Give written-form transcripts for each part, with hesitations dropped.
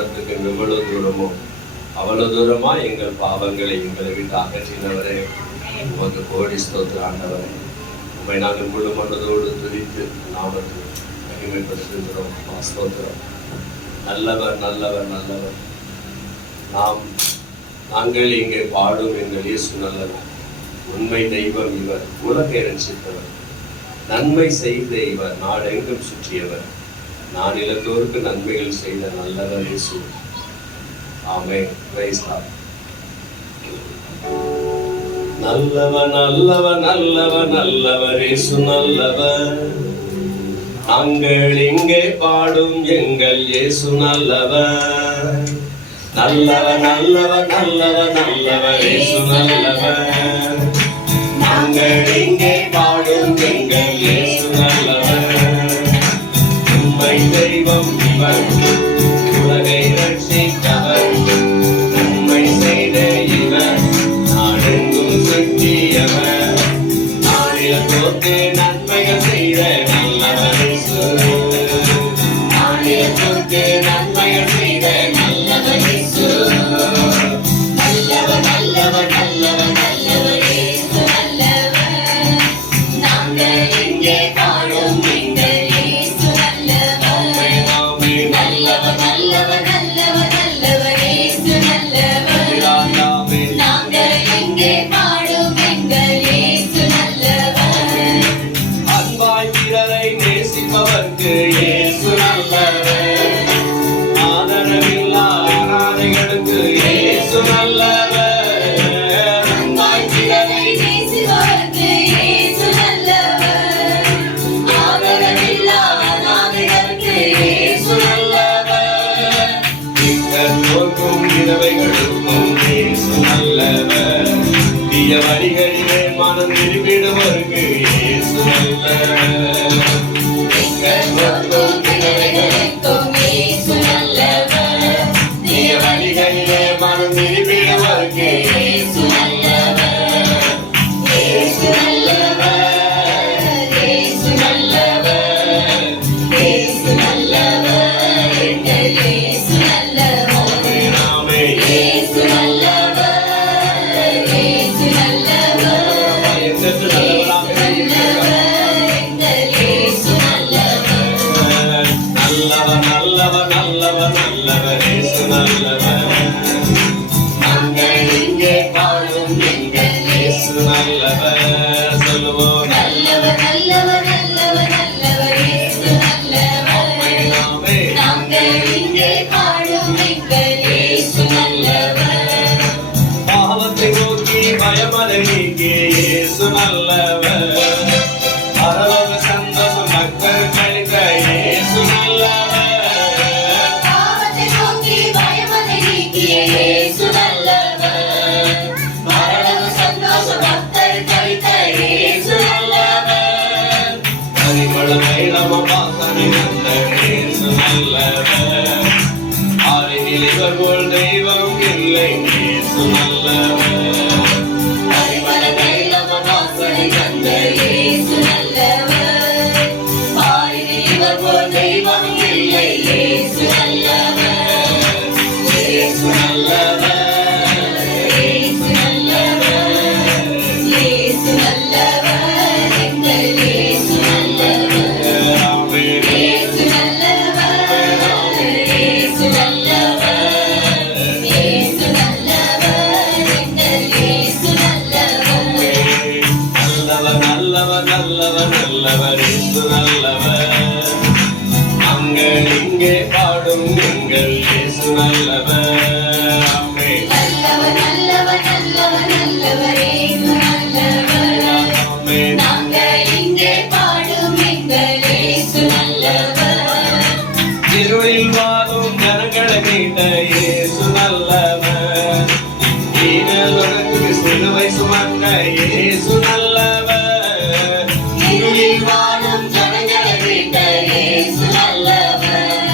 எவ்வளவு தூரமோ அவ்வளவு தூரமா எங்கள் பாவங்களை எங்களை விட்டு அகற்றினவரே, உமக்கு கோடி ஸ்தோத்திரம் ஆண்டவரே. உண்மை நாங்கள் முழு மனதோடு துதித்து நாமத்தை மகிமைப்படுத்துகிறோம். ஸ்தோத்திரம். நல்லவர் நல்லவர் நல்லவர். நாங்கள் இங்கே பாடும் எங்கள் இயேசு நல்லவர். உண்மை தெய்வம் இவர், உலகை ரட்சித்தவர். நன்மை செய்த இவர், நாடெங்கும் சுற்றியவர். நான் இழந்தோருக்கு நன்மைகள் செய்த நல்லவர் இயேசு. ஆமென். Praise God. நல்லவர் நல்லவர் நல்லவர் நல்லவர் இயேசு நல்லவர். நாங்கள் இங்கே பாடும் எங்கள் இயேசு நல்லவர். நல்லவர் நல்லவர் நல்லவர் நல்லவர் இயேசு நல்லவர். நாங்கள் இங்கே பாடும் எங்கள் இயேசு நல்லவர். உண்மை தெய்வம் இவர், உலகை ரட்சித்தவர். நன்மை செய்த இவர், நாடெங்கும் சுற்றியவர். நாளிலத்தோர்க்கு நன்மைகள் செய்த நல்லவர் இயேசு. நாளிலத்தோர்க்கு நன்மைகள் செய்த நல்லவர் இயேசு. நல்லவர் நல்லவர் நல்லவர் நல்லவர் இயேசு நல்லவர். நாங்கள் இங்கே பாடும் எங்கள் இயேசு நல்லவர். நல்லவர் நல்லவர் நல்லவர் நல்லவர் இயேசு நல்லவர். நாங்கள் இங்கே பாடும் எங்கள் இயேசு நல்லவர். அன்பாய் பிறரை நேசிப்பவர்க்கு இயேசு நல்லவர். ஆதரவில்லா அனாதைகளுக்கு இயேசு நல்லவர். அன்பாய் பிறரை நேசிப்பவர்க்கு இயேசு நல்லவர். ஆதரவில்லா அனாதைகளுக்கு இயேசு நல்லவர். இக்கோர்க்கும் விதவைகளுக்கும் இயேசு நல்லவர். தீய வழிகளிலே மனம் திரும்பிடுவதற்கு இயேசு நல்லவர். இக்கோர்க்கும் விதவைகளுக்கும் இயேசு நல்லவர். தீய வழிகளிலே மனம் திரும்பிடுவதற்கு இயேசு நல்லவர். இயேசு நல்லவர். இயேசு நல்லவர். இயேசு நல்லவர். எங்கள் இயேசு நல்லவர். இயேசு நல்லவர். இயேசு நல்லவர். எங்கள் இயேசு நல்லவர். நல்லவர் நல்லவர் நல்லவர் நல்லவர் இயேசு நல்லவர். நாங்கள் இங்கே பாடும் எங்கள் இயேசு நல்லவர். சொல்லுவோம். நல்லவர் நல்லவர் நல்லவர் நல்லவர் இயேசு நல்லவர். நாங்கள் இங்கே பாடும் எங்கள் இயேசு நல்லவர். பாவத்தை நோக்கி பயமதை நீக்கி இயேசு நல்லவர். பரலோக சந்தோஷம் மக்கள் கழித்த இயேசு நல்லவர். பாவத்தை நோக்கி பயமதை நீக்கிய இயேசு நல்லவர். பரலோக சந்தோஷம் மக்கள் கழித்த இயேசு நல்லவர். பரிமள தைலம வாசனை வந்த இயேசு நல்லவர். ஆரினில் இவர் போல் தெய்வம் இல்லை இயேசு நல்லவர். பரிமள தைலம வாசனை வந்த இயேசு நல்லவர். ஆரினில் இவர் போல் தெய்வம் இல்லை இயேசு நல்லவர். இயேசு நல்லவர். இயேசு நல்லவர். இயேசு நல்லவர். எங்கள் இயேசு நல்லவர். இயேசு நல்லவர். இயேசு நல்லவர். இயேசு நல்லவர். எங்கள் இயேசு நல்லவர். நல்லவர் நல்லவர் நல்லவர் நல்லவர் இயேசு நல்லவர். நாங்கள் இங்கே பாடும் எங்கள் இயேசு நல்லவர். ஆமென். நல்லவர் நல்லவர் நல்லவர் நல்லவர் இயேசு நல்லவர். ஆமென். நாங்கள் இங்கே பாடும் எங்கள் இயேசு நல்லவர். இருளில் வாழும் ஜனங்களை மீட்ட இயேசு நல்லவர். ஈனலோகத்துக்கு சிலுவை சுமந்த இயேசு நல்லவர். இருளில் வாழும் ஜனங்களை மீட்ட இயேசு நல்லவர்.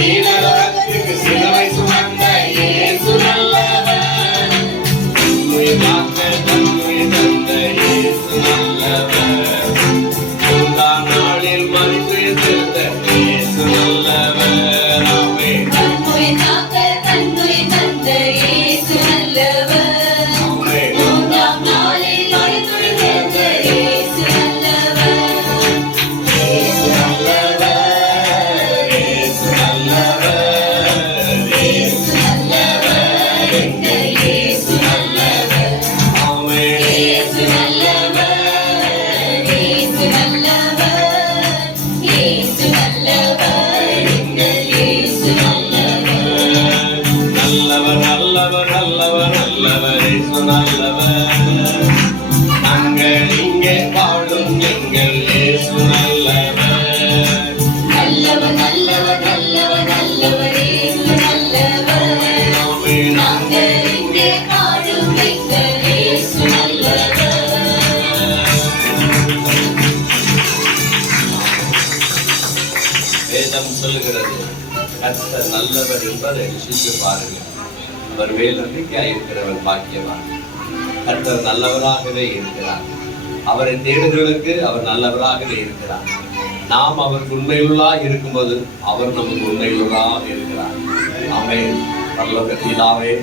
ஈனலோகத்துக்கு சிலுவை சுமந்த இயேசு நல்லவர். உயிர் காக்க தன்னுயிர் தந்த இயேசு நல்லவர். மூன்றாம் நாளில் மரித்துயிர் திருத்த இயேசு நல்லவர். ஆமென். கர்த்தர் நல்லவர் என்பதை ருசித்து பாருங்க. அவர் மேல் நம்பிக்கையாக இருக்கிறவர் பாக்கியவான். கர்த்தர் நல்லவராகவே இருக்கிறார். அவரை தேடுகளுக்கு அவர் நல்லவராகவே இருக்கிறார். நாம் அவருக்கு உண்மையுள்ளதாக இருக்கும்போது அவர் நமக்கு உண்மையுள்ளதாக இருக்கிறார். ஆமென். பரலோக பிதாவே,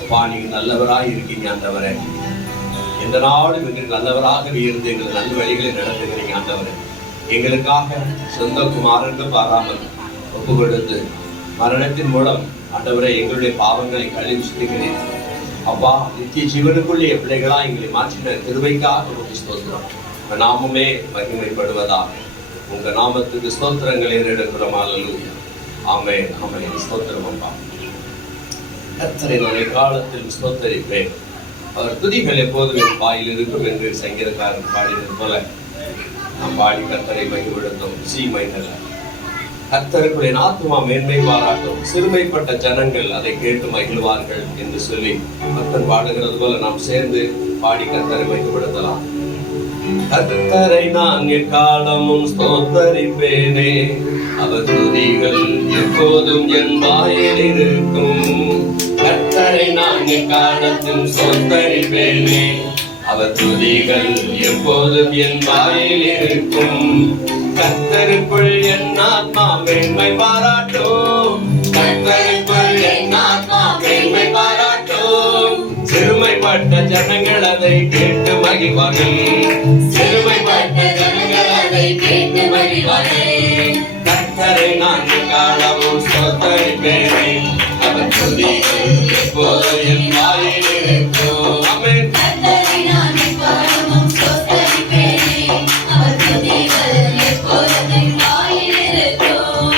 அப்பா, நீங்க நல்லவராக இருக்கீங்க ஆண்டவரே. எந்த நாளும் எங்களுக்கு நல்லவராக இருந்து எங்களை நல்ல வழிகளை நடத்துகிறீங்க ஆண்டவரே. எங்களுக்காக சொந்த குமாரன்னு பாராமல் ஒப்பு கொடுத்து மரணத்தின் மூலம் ஆண்டவரே எங்களுடைய பாவங்களை கழுவி சுத்திக்கிறேன். அப்பா, நித்திய ஜீவனுக்குள்ளே பிள்ளைகளா எங்களை மாற்றின கிருபைக்காக உங்களுக்கு ஸ்தோத்திரம். உங்க நாமமே மகிமைப்படுவதாக. உங்க நாமத்துக்கு ஸ்தோத்திரங்களை ஏறெடுக்கிறோம். அல்லேலூயா. ஆமென். ஆமென். ஸ்தோத்திரம் அப்பா. கர்த்தரை நான் காலத்தில் ஸ்தோத்தரிப்பேன். அவர் துதிகள் எப்போதும் என் வாயில் இருக்கும் என்று சங்கீதக்காரன் பாடினது போல நாம் பாடி கர்த்தரை மகிழ்விடுத்தோம். சீமைகள் கர்த்தருக்குள்ளே ஆத்துமா மேன்மை பாராட்டும், சிறுமைப்பட்ட ஜனங்கள் அதை கேட்டு மகிழ்வார்கள் என்று சொல்லி கர்த்தர் பாடுகிறது போல நாம் சேர்ந்து பாடி கர்த்தரை மகிழ்விடுத்தலாம். கர்த்தரை நான் எக்காலமும் ஸ்தோத்தரிப்பேனே, அவர் துதிகள் எப்போதும் என் வாயில் இருக்கும். கர்த்தரை நான் எக்காலத்தில் ஸ்தோத்தரிப்பேனே, அவர் துதிகள் எப்போதும் என் வாயில் இருக்கும். கர்த்தருக்குள் என் ஆத்மா மேன்மை பாராட்டும், கர்த்தருக்குள் என் ஆத்மா மேன்மை பாராட்டும். சிறுமைப்பட்ட ஜனங்கள் அதை கேட்டு மகிழ்வார்கள், சிறுமைப்பட்ட ஜனங்கள் அதை கேட்டு மகிழ்வார்கள். கர்த்தரை நான் காலமும் ஸ்தோத்தரிப்பேனே, அவர் துதிகள் எப்போதும் என் வாயில் இருக்கும். ஆமென். கர்த்தரை நான் காலமும் ஸ்தோத்தரிப்பேனே, அவர் துதிகள் எப்போதும் என் வாயில் இருக்கும்.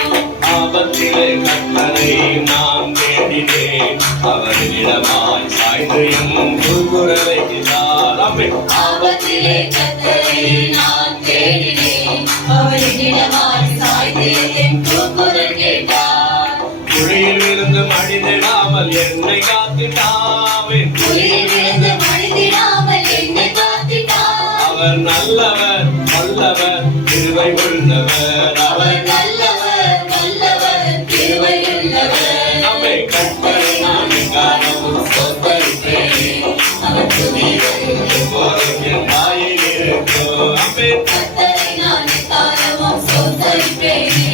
ஆபத்திலே கர்த்தரை நான் தேடினேன், அவரிடமாய் சாய்ந்து என் கூக்குரலை கேட்டார். ஆமென். ஆபத்திலே கர்த்தரை நான் தேடினேன், அவரிடமாய் சாய்ந்து என் கூக்குரல் கேட்டார். குழியில் இருந்து மனிதனாமல் என்னை காத்திட்டாவே, குழியில் விழுந்து மனிதனாமல் என்னை காத்திட்டார். அவர் நல்லவர் வல்லவர் கிருபை உள்ளவர். அவர் நல்லவர் வல்லவர் கிருபையுள்ளவர். நம்மை கர்த்தரை நான் காலமும் ஸ்தோத்தரிப்பேனே, அவர் துதிகள் எப்போதும் என் வாயில் இருக்கும். ஆமென். கர்த்தரை நான் காலமும் ஸ்தோத்தரிப்பேனே,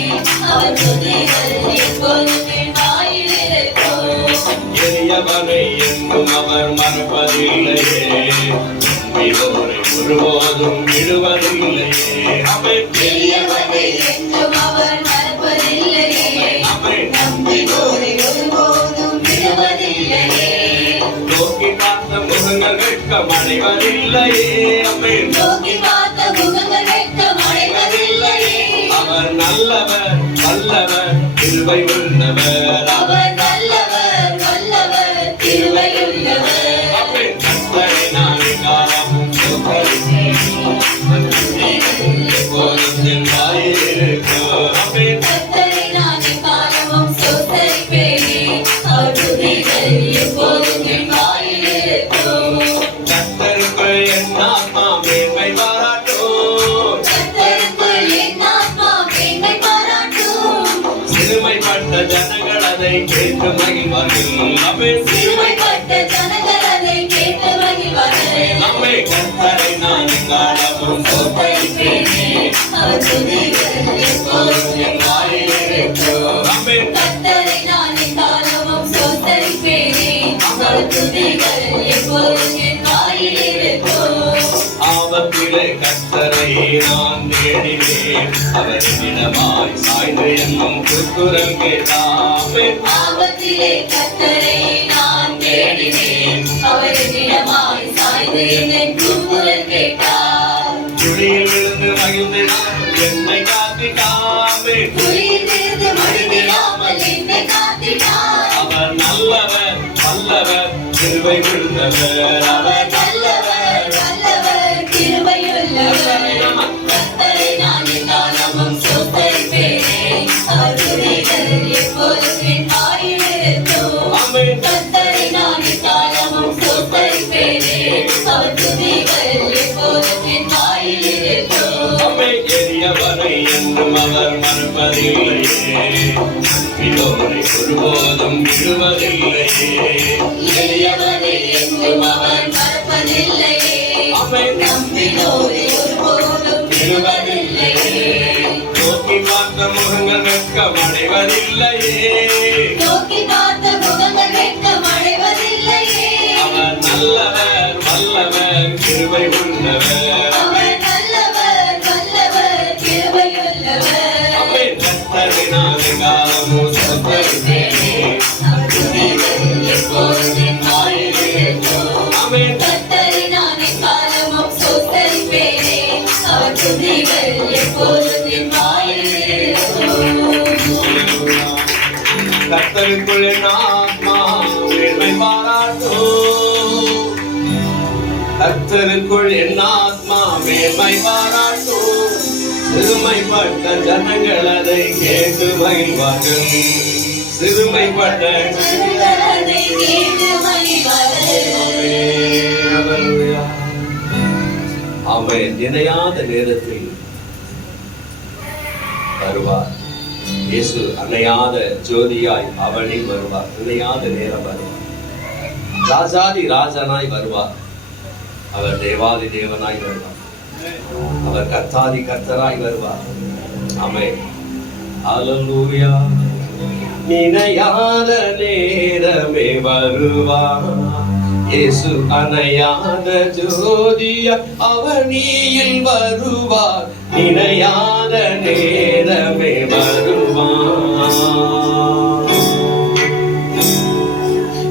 அவர் துதிகள் எப்போதும் என் வாயில் இருக்கும். எளியவனை என்றும் அவர் மறப்பதில்லையே, நம்பினோரை ஒருபோதும் விடுவதில்லையே. ஆமென். எளியவனை என்றும் அவர் மறப்பதில்லையே, ஆமென். நம்பினோரை ஒருபோதும் விடுவதில்லையே. நோக்கி பார்த்த முகங்கள் வெட்கம் அடைவதில்லையே. ஆமென். நோக்கி பார்த்த முகங்கள் வெட்கம் அடைவதில்லையே. அவர் நல்லவர் வல்லவர் கிருபை உள்ளவர். அவர் நல்லவர் வல்லவர் கிருபையுள்ளவர். ஆமென். கர்த்தரை நான் காலமும் ஸ்தோத்தரிப்பேனே, அவர் துதிகள் எப்போதும் என் வாயில் இருக்கும். ஆமென். கர்த்தரை நான் காலமும் ஸ்தோத்தரிப்பேனே, அவர் துதிகள் எப்போதும் என் வாயில் இருக்கும். கர்த்தருக்குள் என் ஆத்மா மேன்மை பாராட்டும், கர்த்தருக்குள் என் ஆத்மா மேன்மை பாராட்டும். சிறுமைப்பட்ட ஜனங்கள் அதை கேட்டு மகிழ்வார்கள். ஆமென். சிறுமைப்பட்ட ஜனங்கள் அதை கேட்டு மகிழ்வார்கள். நம்மை கர்த்தரை நான் காலமும் ஸ்தோத்தரிப்பேனே, அவர் துதிகள் எப்போதும் என் வாயில் இருக்கும். ஆமென். கர்த்தரை நான் காலமும் ஸ்தோத்தரிப்பேனே, அவர் துதிகள் எப்போதும் என் வாயில் இருக்கும். ஆபத்திலே கர்த்தரை நான் தேடினேன், அவரிடமாய் சாய்ந்து என்னும் கூக்குரல் கேட்டார். ஆபத்திலே கர்த்தரை நான் தேடினேன், அவரிடமாய் சாய்ந்து என் கூக்குரல் கேட்டார். குழியில் விழுந்து மகிழ்ந்து என்னை காத்திட்டாமே, குழியில் விழுந்து மனிதனாமல் என்னை காத்திட்டார். அவர் நல்லவர் வல்லவர் கிருபை உள்ளவர். அவர் நல்லவர் வல்லவர் கிருபையுள்ளவர். கர்த்தரை நான் காலமும் ஸ்தோத்தரிப்பேனே, அவர் துதிகள் எப்போதும் என் வாயில் இருக்கும். ஆமென். கர்த்தரை நான் காலமும் ஸ்தோத்தரிப்பேனே, அவர் துதிகள் எப்போதும் என் வாயில் இருக்கும். நம்மை எரியவரை என்றும் அவர் மறப்பதில்லையே, ஒருபோதும் விடுவதில்லையே. எளியவனை என்றும் அவர் மறப்பதில்லையே. ஆமென். நம்பினோரை ஒருபோதும் விடுவதில்லையே. நோக்கி பார்த்த முகங்கள் வெட்கம் அடைவதில்லையே. நோக்கி பார்த்த முகங்கள் வெட்கம் அடைவதில்லையே. அவர் நல்லவர் வல்லவர் கிருபை உள்ளவர். அவர் நல்லவர் வல்லவர் கிருபையுள்ளவர். ஆமென். கர்த்தரினாலே காலமும் சந்தரிப்பேனே. அவர் துதிகள் எப்பொழுதும் என் வாயிலே இருக்கும். ஆமென். கர்த்தரினாலே காலமும் ஸ்தோத்தரிப்பேனே. அவர் துதிகள் எப்பொழுதும் என் வாயிலே இருக்கும். கர்த்தருக்குள் என் ஆத்மா மேன்மை பாராட்டும். கர்த்தருக்குள் என் ஆத்மா மேன்மை பாராட்டும். சிறுமைப்பட்ட ஜனங்கள் அதை கேட்டு மகிழ்வார்கள். சிறுமைப்பட்ட ஜனங்கள் அதை கேட்டு மகிழ்வார்கள். ஆமென். நினையாத நேரத்தில் வருவார் இயேசு. அணையாத ஜோதியாய் அவனில் வருவார். நினையாத நேரம் வருவார். ராஜாதி ராஜனாய் வருவார். அவர் தேவாதி தேவனாய் வருவார். அவர் கர்த்தாதி கர்த்தராய் வருவார். ஆமென். ஹல்லேலூயா. நினையாத நேரமே வருவார் இயேசு. அணையாத ஜோதிய அவனியில் வருவார். நினையாத நேரமே வருவார்.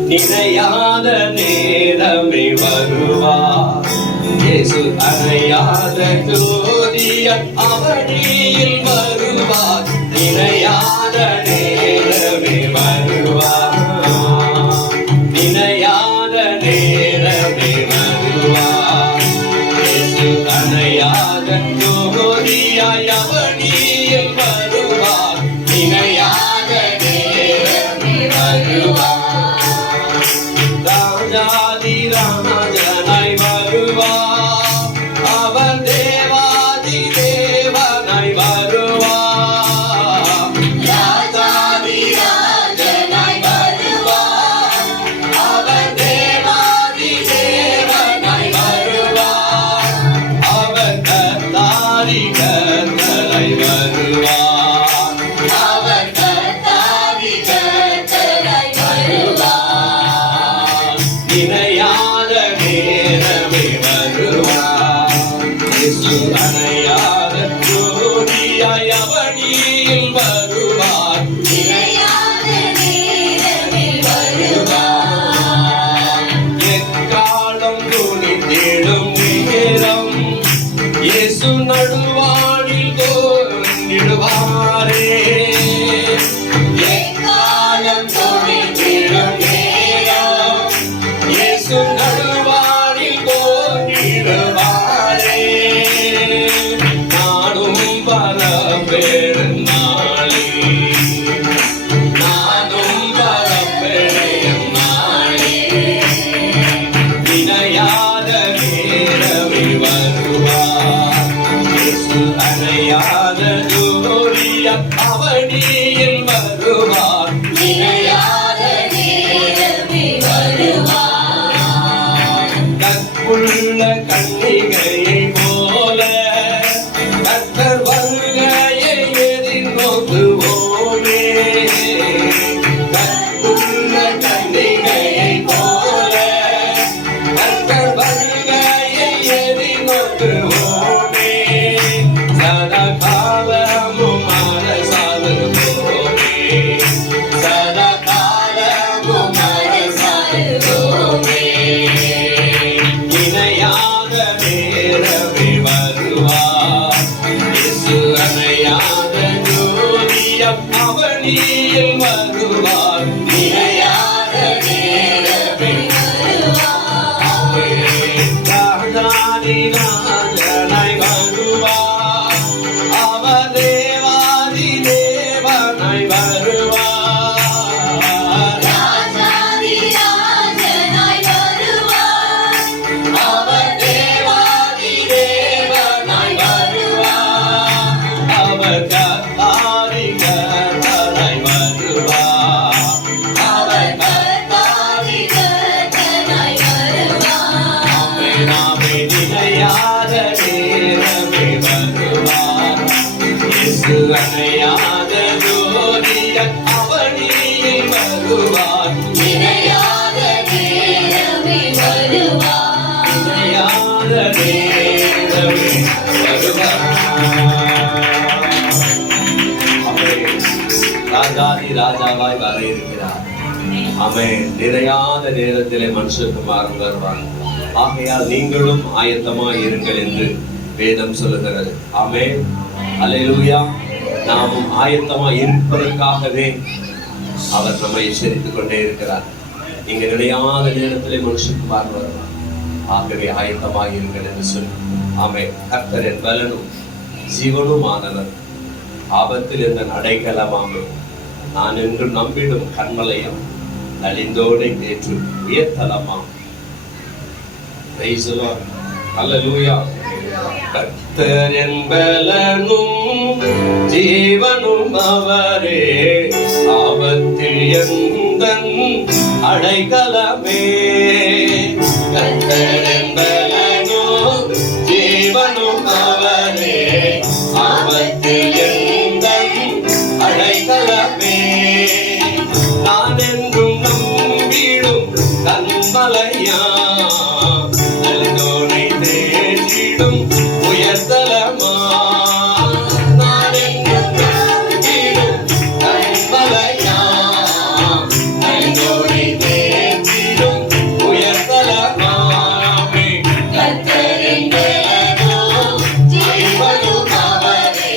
நினையாத நேரமே வருவார் இயேசு. அணையாத ஜோதிய அவனியில் வருவார். நினையாத நேரமே வருவார். நினையாத நேரமே வருவார் இயேசு. அணையாத ஜோதியாய் அவனியில் வருவார். நினையாத நேரமே வருவார். ராஜாதி ராஜனாய் வருவார். அவர் தேவாதி தேவனாய் வருவார். ராஜாதி ராஜனாய் வருவார். அவர் தேவாதி தேவனாய் வருவார். அவர் கர்த்தாதி கர்த்தராய் வருவார். அவர் கர்த்தாதி கர்த்தராய் வருவார். நினையாத நேரமே வருவார் இயேசு. அணையாத ஜோதியாய் அவனியில் வருவார். நினையாத நேரமே வருவார். எக்காலம் துணித்திடும் நேரம் இயேசு நடுவானில் தோன்றிடுவாரே. எக்காலம் துணித்திடும் நேரம் இயேசு நடுவானில் தோன்றிடுவாரே. நானும் பரப்பேறும் நாளில், நானும் பரப்பேறும் நாளில், நினையாத நேரமே வருவார் இயேசு. அணையாத ஜோதிய அவனியில் வருவார். நினையாத நேரமே வருவார். கற்புள்ள கன்னிகையை போல கர்த்தர் வருகையை எதிர்நோக்குவோமே. கற்புள்ள கன்னிகையை போல கர்த்தர் வருகையை எதிர்நோக்குவோமே. சதா காலமும் அரசாளுவோமே. சதா காலமும் அரசாளுவோமே. நினையாத நேரமே வருவார் இயேசு. அணையாத ஜோதியம் அவனியில் வருவார். நினையாத நேரமே வருவார். ராஜாதி ராஜனாய் வருவார். அவர் தேவாதி தேவனாய் வருவார். ராஜாதி ராஜனாய் வருவார். அவர் தேவாதி தேவனாய் வருவார். அவர் கர்த்தாதி கர்த்தராய் வருவார். நிறைவாய் வர இருக்கிறார். ஆமென். நிறையாத நேரத்திலே மனுஷகுமாரன் வருவார். ஆகையால் நீங்களும் ஆயத்தமாய் இருங்கள் என்று வேதம் சொல்லுகிறது. ஆமென். அல்லேலூயா. நாமும் ஆயத்தமாய் இருப்பதற்காகவே அவர் நம்மை எச்சரித்துக் கொண்டே இருக்கிறார். நீங்க நிறையாத நேரத்திலே மனுஷகுமாரன் வருவார். ஆகவே ஆயத்தமாய் இருங்கள் என்று சொல்லி ஆமென். கர்த்தர் என் பலனும் ஜீவனுமானவர், ஆபத்தில் இந்த அடைக்கலமாமே. நான் என்று நம்பிடும் கண்மலையும் நலிந்தோடை தேற்று உயர்த்தலமாம். Praise the Lord. Hallelujah. கர்த்தர் என் பலனும் ஜீவனும் அவரே, ஆபத்தில் எந்தன் அடைக்கலமே. கர்த்தர் என் பலனும் ஜீவனும் அவரே, ஆபத்தில் எந்தன் அடைக்கலமே. நான் என்றும் நம்பிடும் கண்மலையா, நலிந்தோனை தேற்றிடும் உயர்தலமா. நான் என்றும் நம்பிடும் கண்மலையா, நலிந்தோனை தேற்றிடும் உயர்தலமாமே. கர்த்தரின் பலனும் ஜீவனும் அவரே,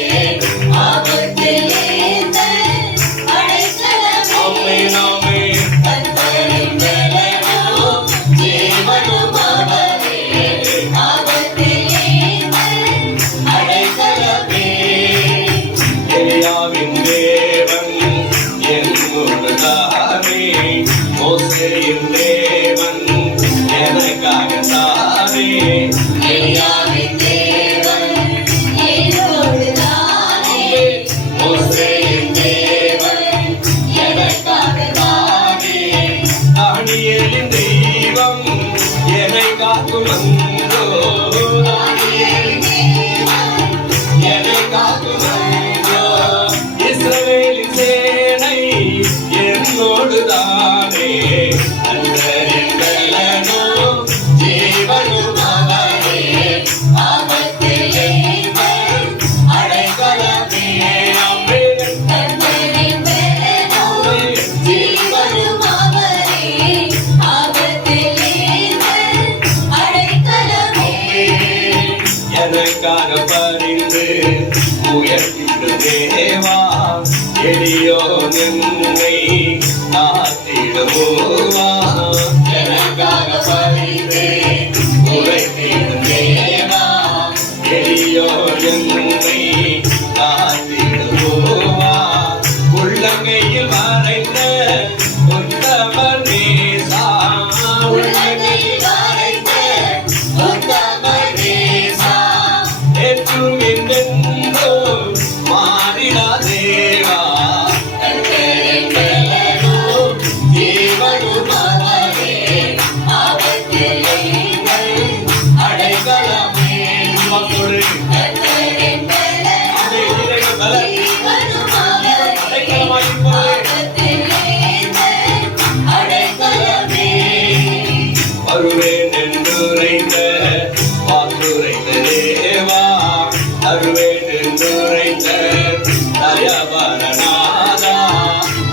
ஆபத்தில் எந்தன் அடைக்கலமே. ஆமென். கர்த்தரின் பலனும் ஜீவனும் அவரே, ஆபத்தில் எந்தன் அடைக்கலமே. எலியாவின் தேவன் என்னுடையதானே, மோசேயின் தேவன் எனக்காகத்தானே. எலியாவின் தேவன் என்னுடையதானே, மோசேயின் தேவன் எனக்காகத்தானே. தானியேலின் தெய்வம் என்னை காக்கும் அந்தோ, தானியேலின் தெய்வம் என்னை காக்கும் அந்தோ. இஸ்ரவேலின் சேனை என்னோடுதானே, கர்த்தரின் பலனும் ஜீவனும் அவரே, ஆபத்தில் எந்தன் அடைக்கலமே. ஆமென். கர்த்தரின் பலனும் ஜீவனும் அவரே, ஆபத்தில் எந்தன் அடைக்கலமே. எனக்காக பரிந்து உயர்த்திடும் தேவா, எளியோன் என்னை காத்திடுவோவா. எனக்காக பரிந்து உயர்த்திடும் தேவா, எளியோன் என்னை காத்திடுவோவா. உள்ளங்கையில் மறைந்த உத்தமர் நேசா, உள்ளங்கையில் மறைந்த உத்தமர் நேசா. என்றும் என்றென்றும் மாறிடா தேவா. கர்த்தரின் பலனும் ஜீவனும் அவரே, ஆபத்தில் எந்தன் அடைக்கலமே. மக்களே, கர்த்தரின் பலனும் ஜீவனும் அவரே, ஆபத்தில் எந்தன் அடைக்கலமே. வருவேன் என்றுரைத்த வாக்குரைத்த தேவா, வருவேன் என்றுரைத்த தயபரநாதா,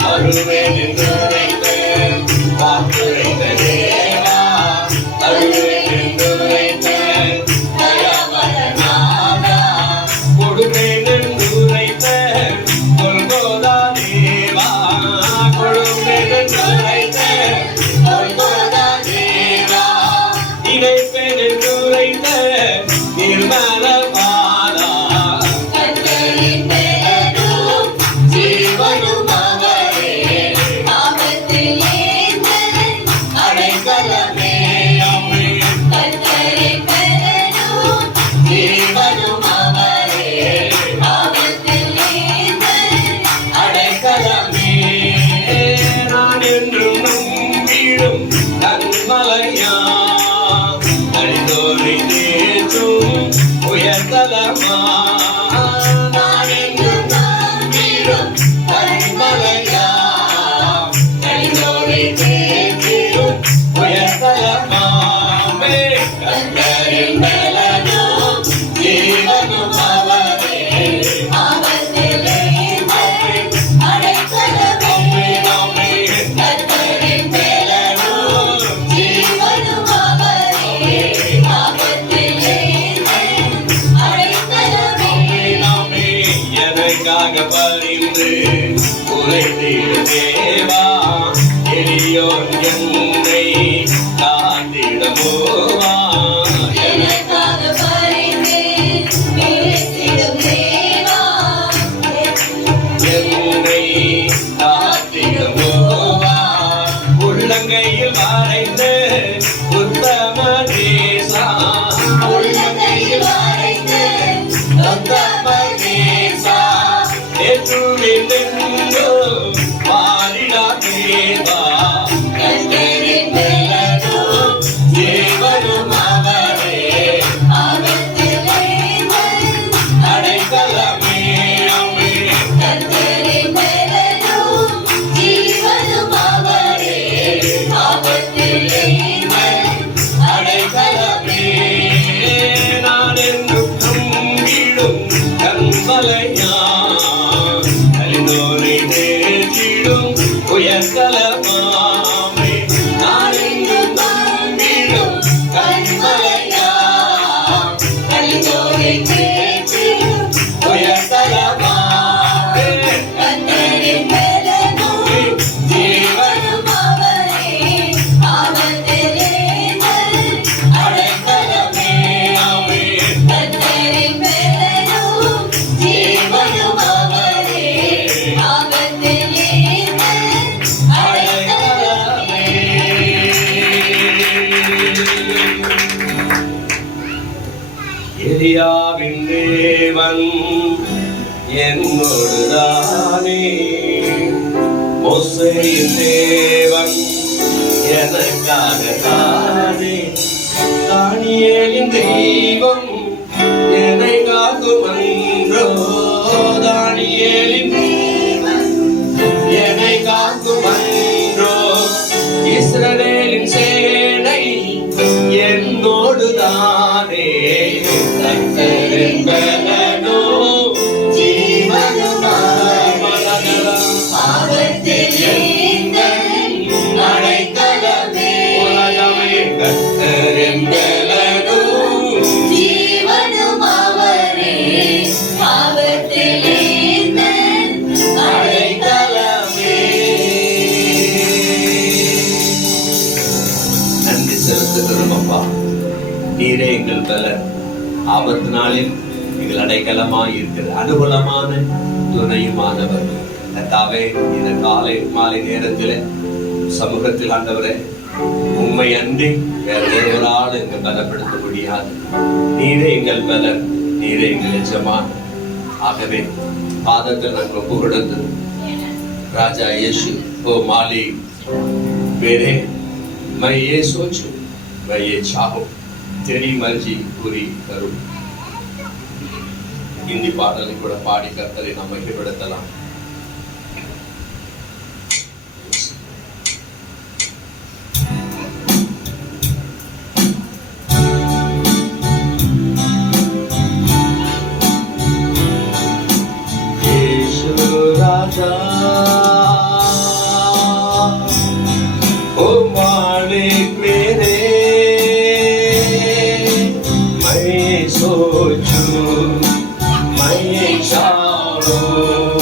வருவேன் என்றுரைத்த வாக்குரைத்த தேவா, வருவேன் என்றுரைத்த தயபரநாதா. கொடுப்பேன் என்றுரைத்த கொல்கோதா தேவா, கொடுப்பேன் என்றுரைத்த கொல்கோதா தேவா. இணைப்பேன் என்றுரைத்த நிர்மல பாலா. கர்த்தரின் பலனும் ஜீவனும் அவரே, ஆபத்தில் எந்தன் அடைக்கலமே. ஆமென். கர்த்தரின் பலனும் ஜீவனும் அவரே, ஆபத்தில் எந்தன் அடைக்கலமே. நான் என்றும் நம்பிடும் கண்மலையா, நலிந்தோரை தேற்றும் உயர்தலமா. நான் என்றும் நம்பிடும் கண்மலையா, நலிந்தோரை தேற்றும் உயர்தலமாமே. கர்த்தரின் பலனும் ஜீவனும் அவரே, ஆபத்தில் எந்தன் அடைக்கலமே. பணிந்து உரைத்திடும் தேவா எளியோன் என்னை காத்திடமோவா எனக்காக பரிந்து பேசிடும் தேவா என்னை காத்திடமோவா உள்ளங்கையில் வரைந்து உத்தம தேசா உள்ளங்கையில் வரைந்து உத்தம தேசா ஏற்றுவிந்தென்றோ பாரிடா தேவா கர்த்தரின் பெலனும் தேவனும் அவரே ஆபத்திலே அடைக்கலமே அமே கர்த்தரின் பெலனும் ஜீவனும் அவரே ஆபத்திலே அடைக்கலமே நான் என்றும் நம்பிடும் கண்மலையா அறிந்தோரை தேற்றிடும் உயர்கலமாமே நான் என்றும் நம்பிடும் கண்மலையா கலிதோரை தேற்றிடும் உயர்கலமாமே கர்த்தரின் பெலனும் ஜீவனும் அவரே ஆபத்திலே அடைக்கலமே அமே கர்த்தரின் பெலனும் ஜீவனும் அவரே ஆபத்திலே அடைக்கலமே எலியாவின் தேவன் என்னோடுதானே மோசேயின் தேவன் எனக்காகத்தானே தானியேலின் தெய்வம் என்னை காக்கும் அன்றோ தானியேலின் என்னை காக்கும் அன்றோ இஸ்ரவேலின் சேனை என்னோடுதானே கர்த்தரின் பலனோ ஜீவனும் ஆபத்திலே அடைக்கலமே கர்த்தரின் பலனோ ஜீவனும் அவரே ஆபத்திலே அடைக்கலமே நன்றி செலுத்துகிறோம் அப்பா நீரே எங்கள் பலன் ஆபத்து நாளில் எங்கள் அடைக்கலமாய் இருக்கிற அனுகூலமான துணையுமானவர் கர்த்தாவே இந்த காலை மாலை நேரத்தில் சமூகத்தில் ஆண்டவரே உண்மை அன்றி வேற ஒருவரால் எங்கள் பலப்படுத்த முடியாது நீரே எங்கள் பலன் நீரே எங்கள் எஜமான் ஆகவே பாதத்தில் நாங்கள் ஒப்பு கொடுத்து ராஜா यीशु वो मालिक मेरे मैं ये सोचूं मैं ये चाहूं तेरी मर्जी पूरी करूं हिंदी பாடலை கூட பாடி கர்த்தரை நாம் மகிமைப்படுத்தலாம் राजा ओ मालिक मेरे मैं सोचूं मैं चाहूं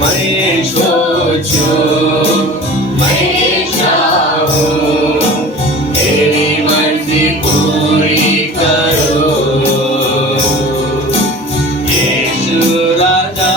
मैं सोचूं मैं चाहूं तेरी मर्जी पूरी करो यीशु राजा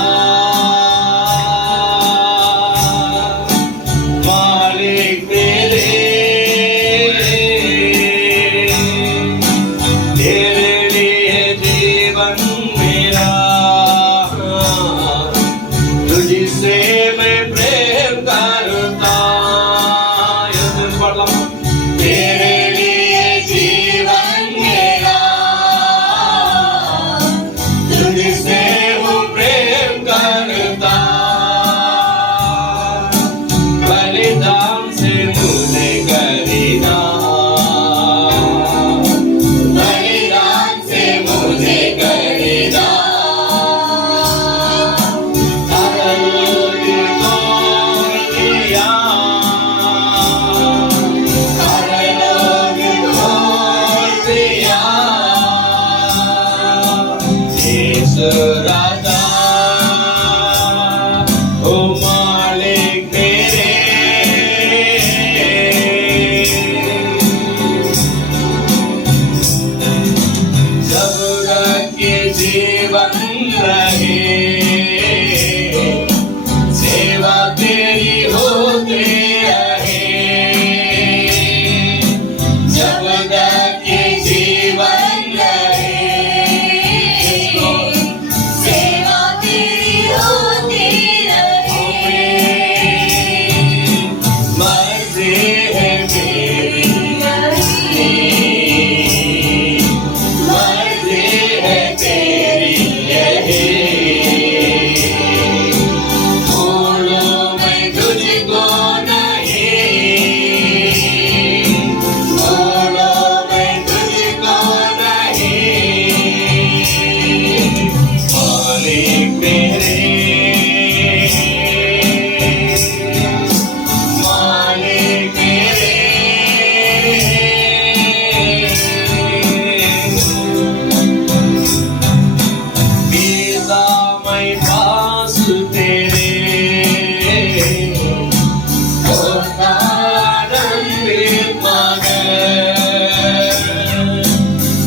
बलिदान से मर्जी है तेरी मर्जी है तेरी यही बोलो मैं तुझको नहीं बोलो मैं तुझको नहीं मालिक मेरे मालिक मेरे पिता मैं पास तेरे होता आनंदित मगन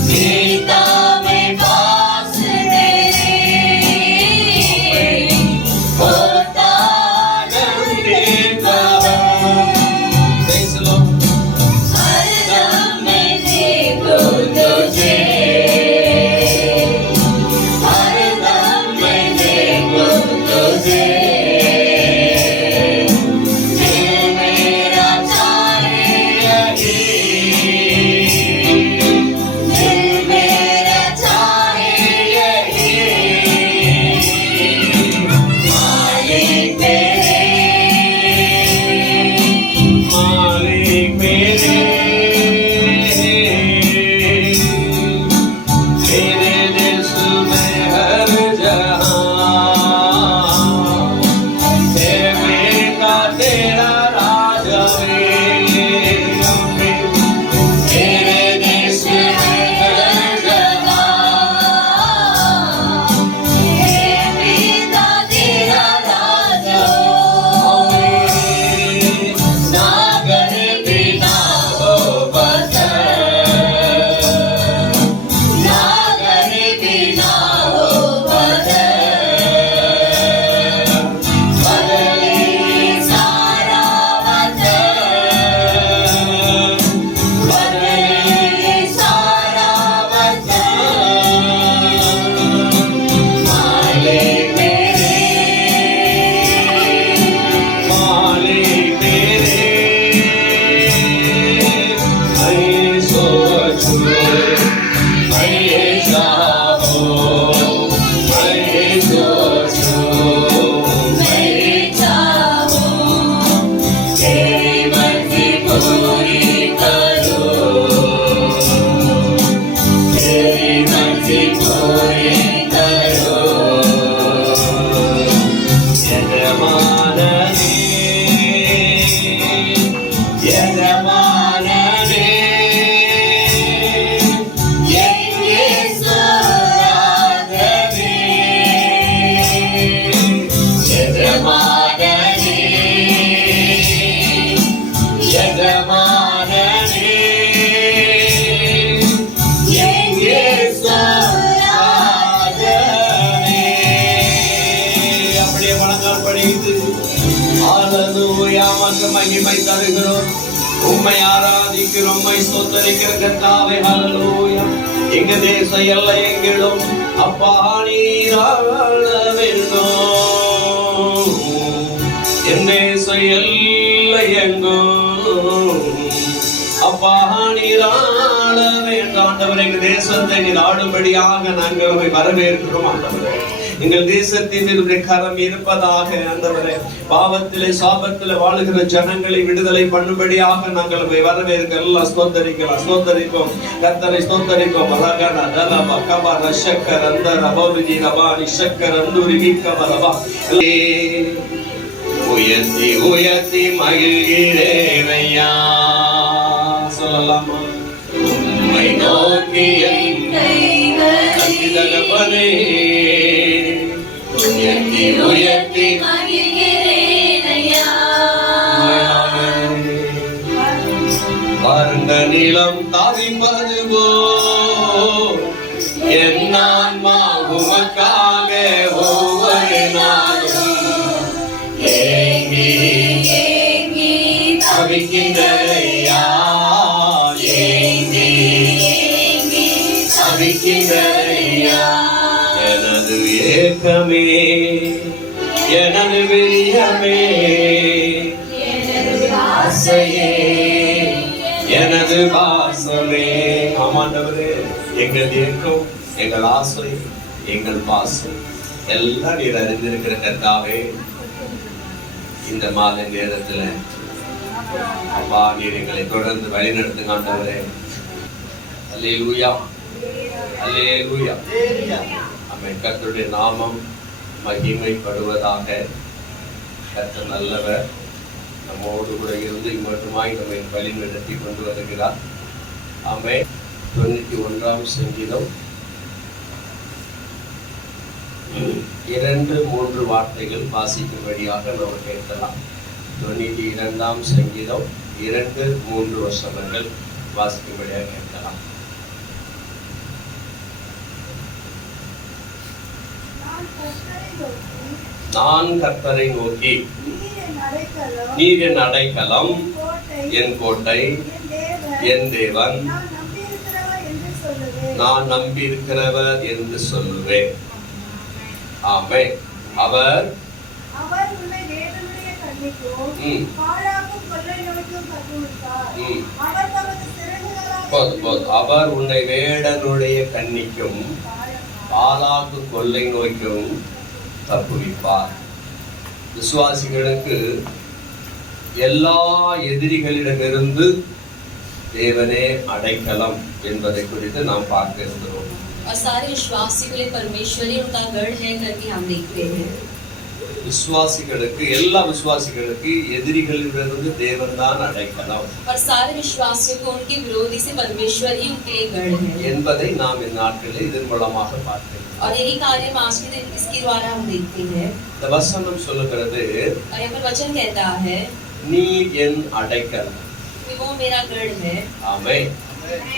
सीता में पास तेरे होता आनंदित मगन Praise the Lord. हरदम मैं देखूं तुझे हरदम मैं देखूं तुझे दिल मेरा चाहे यही दिल मेरा चाहे यही मालिक तेरे मालिक मेरे तेरे देश में हर जहां तेरे बेटा तेरा राजा तेरे देश में हर पिता तेरा राजा नागर बिना हो बदल नागर बिना हो बदल बदले सारा वचन बदले सारा वचन मालिक मेरे मालिक मेरे मैं सोचूं मैं चाहूं मैं सोचूं मैं चाहूं तेरी मर्जी पूरी करूं तेरी मर्जी पूरी करूं यजमानने அப்படியே வணக்கம் படித்து ஹalleluya மகிமை மகிமை தருகிறோம் உம்மை ஆராதிக்கிறோம் உம்மை ஸ்தோத்திரிக்கிற கர்த்தாவே ஹalleluya எங்க தேச எல்லை எங்கிலும் அப்பா நீராள வேண்டும் என் தேச எல்லை எங்கும் அப்பா நீராள வேண்டும் ஆண்டவரே எங்க தேசத்தை நீர் ஆளும்படியாக நாங்கள் உம்மை வரவேற்கிறோம் ஆண்டவரே எங்கள் தேசத்தின் மீது கரம் இருப்பதாக ஆண்டவரே பாவத்திலே சாபத்திலே வாழுகிற ஜனங்களை விடுதலை பண்ணும்படியாக நாங்கள் உம்மை வரவேற்கிறோம் ஸ்தோத்தரிப்போம் கர்த்தரை ஸ்தோத்தரிப்போம் ரகன தலப கபர ஷக்கர அந்தர பௌதி ரபானி ஷக்கர அந்தூரி விக்கபலபா உயர்த்தி உயர்த்தி மகிழ்கிறேனையா சொல்லலாமா உம்மை நோக்கி என் தகப்பனே உயர்த்தி உயர்த்தி வறண்ட நிலம் தவிப்பது போல் என் ஆன்மா உமக்காக ஒவ்வொரு நாளும் ஏங்கி தவிக்கின்றதையா ஏங்கி தவிக்கின்றதையா எனது ஏக்கமே எனது விரியமே ஆசையே எனது பாசமே. ஆமாண்டவரே, எங்கள் ஏக்கம், எங்கள் ஆசை, எங்கள் பாசம் எல்லாம் நீர் அறிந்திருக்கிற கர்த்தாவே, இந்த மாலை நேரத்துல அப்பா நீர் எங்களை தொடர்ந்து வழி நடத்துங்க ஆண்டவரே. அல்லேலூயா, அல்லேலூயா. ஆமென். கர்த்தருடைய நாமம் மகிமைப்படுவதாக. கர்த்தர் நல்லவர், நம்மோடு கூட இருந்து இம்மட்டுமாய் நம்மை வழி நடத்தி கொண்டு வருகிறார். ஆமென். 91ஆம் சங்கீதம் 2-3 வார்த்தைகள் வாசிக்கும்படியாக நாம் கேட்கலாம். 92ஆம் சங்கீதம் 2-3 வசனங்கள் வாசிக்கும்படியாக கேட்கலாம். நான் கர்த்தரை நோக்கி, நீர் என் அடைக்கலம், என் கோட்டை, என் தேவன், நான் நம்பியிருக்கிறவர் என்று சொல்லுவேன். ஆமென். அவர் உன்னை வேதனையை கண்டிக்கும் பாழாக்கும் கொள்ளை நோய்க்கும் தப்புவித்தார். அவர் தமது சிறகுகளால் அவர் உன்னை வேடனுடைய கண்ணிக்கும் பாலாக்கு கொள்ளை நோய்க்கும் தப்புவிப்பார். விசுவாசிகளுக்கு எல்லா எதிரிகளிடமிருந்து தேவனே அடைக்கலம் என்பதை குறித்து நாம் பார்க்க இருக்கிறோம். और सारे विश्वासियों के लिए परमेश्वर ही उनका गढ़ है करके हम देखते हैं. விசுவாசிகளுக்கு, எல்லா விசுவாசிகளுக்கு எதிரிகளிடமிருந்து தேவன் தான் அடைக்கலம். और सारे विश्वासियों को उनके विरोधी से परमेश्वर ही उनके लिए गढ़ है என்பதை நாம் இந்நாட்களில் இதன் மூலமாக பார்க்கிறோம். और यही कार्य हम आज के दिन इसके द्वारा हम देखते हैं. இந்த வசனம் சொல்லுகிறது, और यहाँ पर वचन कहता है நீர் என் அடைக்கலம். कि वो मेरा गढ़ है. ஆமென்.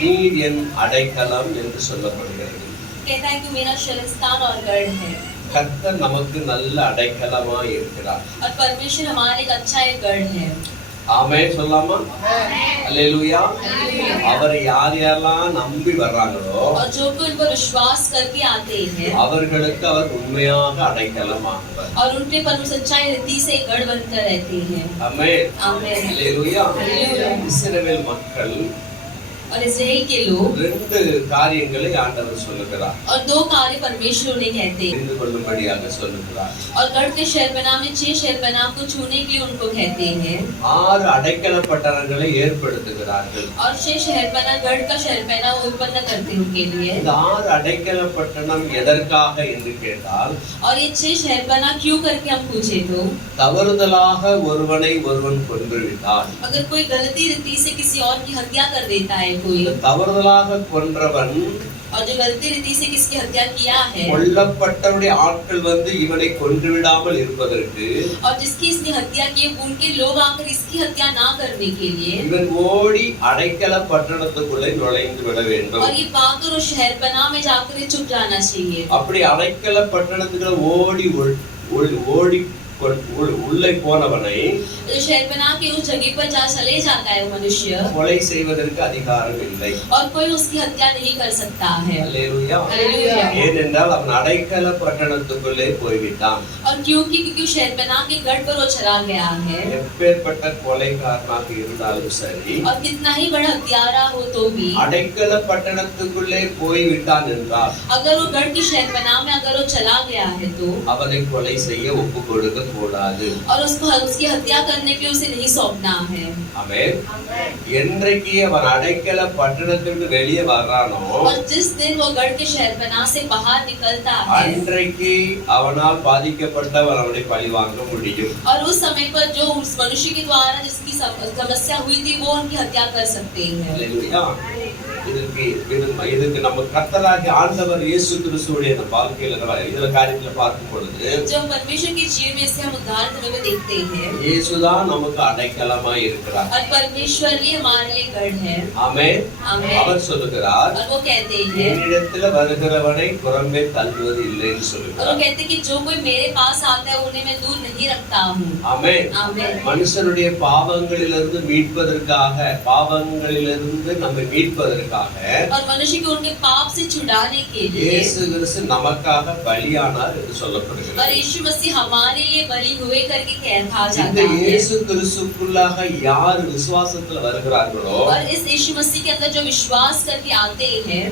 நீர் என் அடைக்கலம் என்று சொல்லப்படுகிறது. कहता है कि मेरा शरणस्थान और गढ़ है. கர்த்தர் நமக்கு நல்ல அடைக்கலமாய் இருக்கிறார். और परमेश्वर हमारे एक अच्छा एक गढ़ है. ஆமென் சொல்லாமா? அல்லேலூயா. हालेलुया. அவர் யார் யாரெல்லாம் நம்பி வர்றாங்களோ और जो कोई उन पर विश्वास करके आते हैं அவர்களுக்கு அவர் உண்மையாக அடைக்கலமானவர். और उनके पर सच्चाई रीति से गढ़ बनकर रहते हैं. ஆமென். आमीन. அல்லேலூயா. அல்லேலூயா. இஸ்ரவேல் மக்கள் और इस्राएल के लोग 2 காரியங்களை ஆண்டவர் சொல்லுகிறார். और 2 कार्य परमेश्वर उन्हें कहते हैं. தெரிந்து கொள்ளும்படியாக சொல்லுகிறார். और गढ़ के शहरपनाह में 6 शहरपनाह को छूने के लिए उनको कहते हैं. 6 அடைக்கல பட்டணங்களை ஏற்படுத்துகிறார்கள். और 6 शहरपनाह गढ़ का शहरपनाह उत्पन्न करते हैं उनके लिए. இந்த 6 அடைக்கல பட்டணம் எதற்காக என்று கேட்டால், और ये 6 शहरपनाह क्यों करके हम पूछे तो தவறுதலாக ஒருவனை ஒருவன் கொன்றுவிட்டால், अगर कोई गलती रीति से किसी और की हत्या कर देता है कोई, தவறுதலாக கொன்றவன் और जो गलती रीति से किसकी हत्या किया है கொல்லப்பட்டவருடைய ஆட்கள் வந்து இவனை கொன்றுவிடாமல் இருப்பதற்கு और जिसकी इसने हत्या की उनके लोग आकर इसकी हत्या ना करने के लिए இவன் ஓடி அடைக்கல பட்டணத்துக்குள்ளே நுழைந்து விட வேண்டும். और ये पाकर उस शहरपनाह में जाकर ये छुप जाना चाहिए. அப்படி அடைக்கல பட்டணத்துக்குள்ள ஓடி ஓடி உள்ளே போனவனை जो शहरपनाह के उस जगह पर जा चले जाता है वो मनुष्य, கொலை செய்வதற்கு அதிகாரம் இல்லை. और कोई उसकी हत्या नहीं कर सकता है. அல்லேலூயா. हालेलुया. ஏனென்றால் அவன் அடைக்கல பட்டணத்துக்குள்ளே போய்விட்டான். और क्योंकि शहरपनाह के गढ़ पर वो चला गया है. எப்பேற்பட்ட கொலைகாரனாக இருந்தாலும் சரி, और कितना ही बड़ा हत्यारा हो तो भी அடைக்கல பட்டணத்துக்குள்ளே போய்விட்டான் என்றால் अगर वो गढ़ की शहरपनाह में अगर वो चला गया है तो அவனை கொலை செய்ய ஒப்பு கொடுக்க கூடாது. और उसको उसकी हत्या करने के लिए उसे नहीं सौंपना है. ஆமென். என்றைக்கு அவன் அடைக்கல பட்டணத்திலிருந்து வெளியே வர்றானோ और जिस दिन वो गढ़ के शहरपनाह से बाहर निकलता है அன்றைக்கு அவனால் பாதிக்கப்பட்டவன் அவனை பழி வாங்க முடியும். और उस समय पर जो उस मनुष्य के द्वारा जिसकी समस्या हुई थी वो उनकी हत्या कर सकते हैं. அல்லேலூயா. இதுக்கு நம்ம கர்த்தராகிய ஆண்டவர் இயேசு கிறிஸ்துவுடைய வாழ்க்கையில இதுல காரியத்துல பார்க்கும் பொழுது जब परमेश्वर के जीवन में से हम उदाहरण में देखते हैं இயேசுதான் நமக்கு அடைக்கலமாய் இருக்கிறார். और परमेश्वर ही हमारे लिए गढ़ है. ஆமென். आमीन. அவர் சொல்லுகிறார், और वो कहते हैं என்னிடத்துல வருகிறவனை புறம்பே தள்ளுவது இல்லைன்னு और वो சொல்லுகிறார். कहते हैं कि जो कोई मेरे पास आता है उन्हें मैं दूर नहीं रखता हूँ. ஆமென். आमीन. மனுஷனுடைய பாவங்களிலிருந்து மீட்பதற்காக, பாவங்களிலிருந்து நம்மை மீட்பதற்காக மீட்பதற்காக और मनुष्य को उनके पाप से छुड़ाने के लिए இயேசு கிறிஸ்து நமக்காக பலியானார் என்று और சொல்லப்படுகிறது. यीशु मसीह हमारे लिए बलि हुए करके कहा இந்த जाता है। இயேசு கிறிஸ்துக்குள்ளாக யார் விசுவாசத்துல வருகிறார்களோ और इस यीशु मसीह के अंदर जो विश्वास करके आते हैं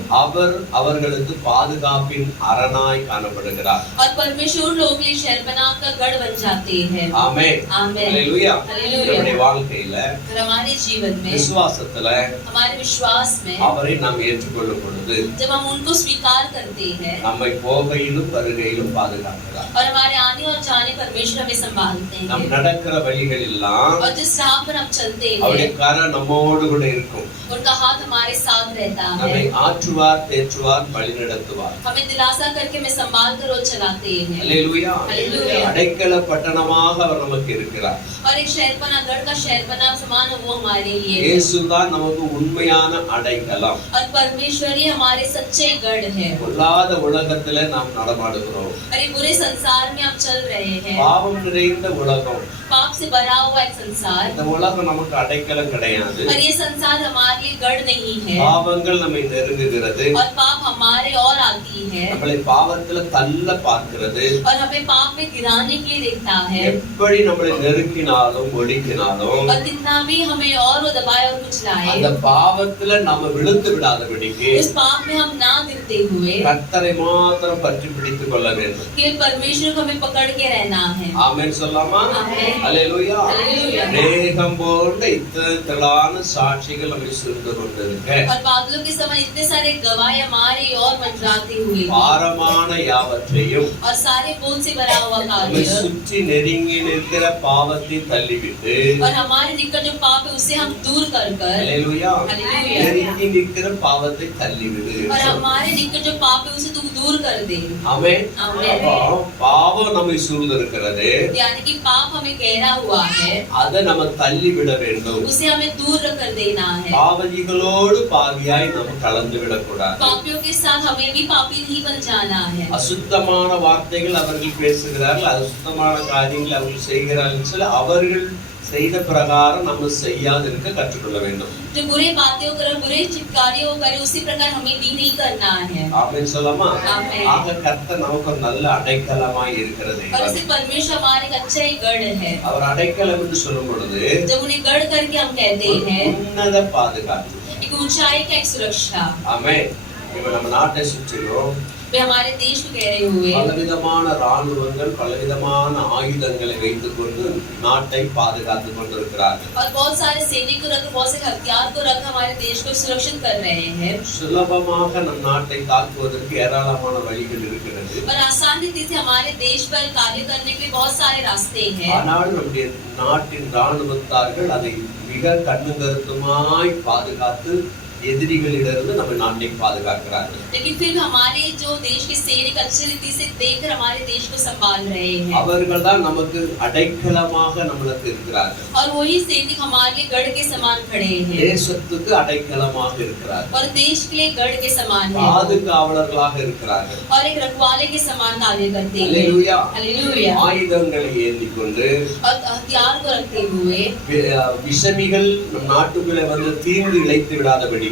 அவர்களுக்கு பாதுகாப்பின் அரணாய் காணப்படுகிறார். और परमेश्वर उन लोगों के लिए शहरपनाह का गढ़ बन जाते हैं। ஆமென். आमीन। ஹalleluya. हालेलुया। நம்முடைய வாழ்க்கையில और हमारे जीवन में விசுவாசத்துல हमारे विश्वास में அவரை நாம் ஏற்றுக்கொள்ளும் பொழுது जब हम उनको स्वीकार करते हैं நம்மை போகையிலும் வருகையிலும் பாதுகாக்கிறார். और हमारे आने और जाने परमेश्वर हमें संभालते நாம் हैं நடக்கிற வழிகள் எல்லாம் और जिस राह पर हम चलते அவருடைய हैं கரம் நம்மோடு கூட இருக்கும். उनका हाथ हमारे साथ रहता நம்மை है। ஆற்றுவார், தேற்றுவார், வழி நடத்துவார். हमें दिलासा करके हमें संभाल कर और चलाते हैं। ஹalleluya. हालेलुया। அடைக்கல பட்டணமாக அவர் நமக்கு இருக்கிறார். और एक शहरपनाह गढ़ का शहरपनाह समान वो हमारे लिए है। இயேசுதான் நமக்கு உண்மையான அடைக்கலம். और परमेश्वर ही हमारे सच्चे गढ़ है। பொல்லாத உலகத்துல நாம் நடமாடுகிறோம். अरे बुरे संसार में हम चल रहे हैं, பாவம் நிறைந்த உலகம். पाप से भरा हुआ एक संसार, இந்த உலகம் நமக்கு அடைக்கலம் கிடையாது. और ये संसार हमारे लिए गढ़ नहीं है। பாவங்கள் நம்மை நெருங்குகிறது. और पाप हमारे और आती है நம்மளை பாவத்துல தள்ள பார்க்கிறது. और हमें पाप में गिराने के लिए देखता है। எப்படி நம்மளை நெருக்கினாலும் ஒடுக்கினாலும் और कितना भी हमें और वो दबाए और कुचलाए, அந்த பாவத்துல நாம விழுந்து விடாதபடிக்கு उस पाप में हम ना गिरते हुए கர்த்தரை மாத்திரம் பற்றி பிடித்துக் கொள்ள வேண்டும். केवल परमेश्वर को हमें पकड़ के रहना है। ஆமென் சொல்லாமா? ஆமென். ஹalleluya. ஹalleluya. மேகம் போன்ற இத்தலான சாட்சிகள் நம்மை சூழ்ந்து கொண்டிருக்க और बादलों के समय इतने सारे गवाह हमारी और मंडराते हुए பாரமான யாவற்றையும் और सारे बोझ से भरा हुआ நம்மை कार्य சுற்றி நெருங்கி நிற்கிற பாவத்தை தள்ளிவிட்டு और हमारे निकट जो पाप है उसे हम दूर कर कर ஹalleluya. ஹalleluya. நெருங்கி நிற்கிற பாவத்தை தள்ளிவிடு. और हमारे निकट जो पाप है उसे तू दूर कर दे। ஆமென். ஆமென். அப்போ பாவம் நம்மை சூழ்ந்திருக்கிறது. यानी कि पाप हमें घेरा हुआ है, அதை நம்ம தள்ளி விட வேண்டும். उसे हमें दूर कर देना है। பாவிகளோடு பாவியாய் நாம் கலந்து விடக்கூடாது. पापियों के साथ हमें भी पापी नहीं बन जाना है। அசுத்தமான வார்த்தைகள் அவர்கள் பேசுகிறார்கள், அசுத்தமான காரியங்கள் அவர்கள் செய்கிறார்கள் சொல்லி அவர்கள் செய்த பிரகாரம் நம்ம செய்யாதிருக்க கற்றுக்கொள்ள வேண்டும். जो बुरे बातें कर बुरे चित्कारियों करे उसी प्रकार हमें भी नहीं करना है। ஆமென் சொல்லாமா? ஆமென். ஆக கர்த்தர் நமக்கு ஒரு நல்ல அடைக்கலமாய் இருக்கிறது. और इसे परमेश्वर हमारे एक अच्छा ही गढ़ है। அவர் அடைக்கலம் என்று சொல்லும் பொழுது जब उन्हें गढ़ करके हम कहते हैं, உன்னத பாதுகாப்பு. एक ऊंचाई का एक सुरक्षा। ஆமென். இப்ப நம்ம நாட்டை சுற்றிலும் वे हमारे देश को कह रहे हुए பலவிதமான ராணுவங்கள் பலவிதமான ஆயுதங்களை வைத்துக் கொண்டு நாட்டை பாதுகாத்துக் கொண்டிருக்கிறார்கள். और बहुत सारे सैनिक को रख बहुत से हथियार को रख हमारे देश को सुरक्षित कर रहे हैं। சுலபமாக நம் நாட்டை தாக்குவதற்கு ஏராளமான வழிகள் இருக்கிறது. और आसान रीति से हमारे देश पर कार्य करने के लिए बहुत सारे रास्ते हैं। ஆனால் நம்முடைய நாட்டின் ராணுவத்தார்கள் அதை மிக கண்ணுங்கருத்துமாய் பாதுகாத்து எதிரிகளிலிருந்து நம்ம நாட்டை பாதுகாக்கிறார்கள். लेकिन फिर हमारे जो देश के सैनिक अच्छी रीति से देखकर हमारे देश को संभाल रहे हैं। அவர்கள் தான் நமக்கு அடைக்கலமாக நம்மளுக்கு இருக்கிறார்கள். और वही सैनिक हमारे लिए गढ़ के समान खड़े हैं தேசத்துக்கு அடைக்கலமாக இருக்கிறார்கள். और देश के लिए गढ़ के समान है பாதுகாவலர்களாக இருக்கிறார்கள். और एक रखवाले के समान कार्य करते हैं। அல்லேலூயா. हालेलुया। ஆயுதங்களை ஏந்தி கொண்டு और हथियार को रखते हुए விஷமிகள் நம் நாட்டுக்குள்ளே வந்து தீங்கு இழைத்து விடாதபடிக்கு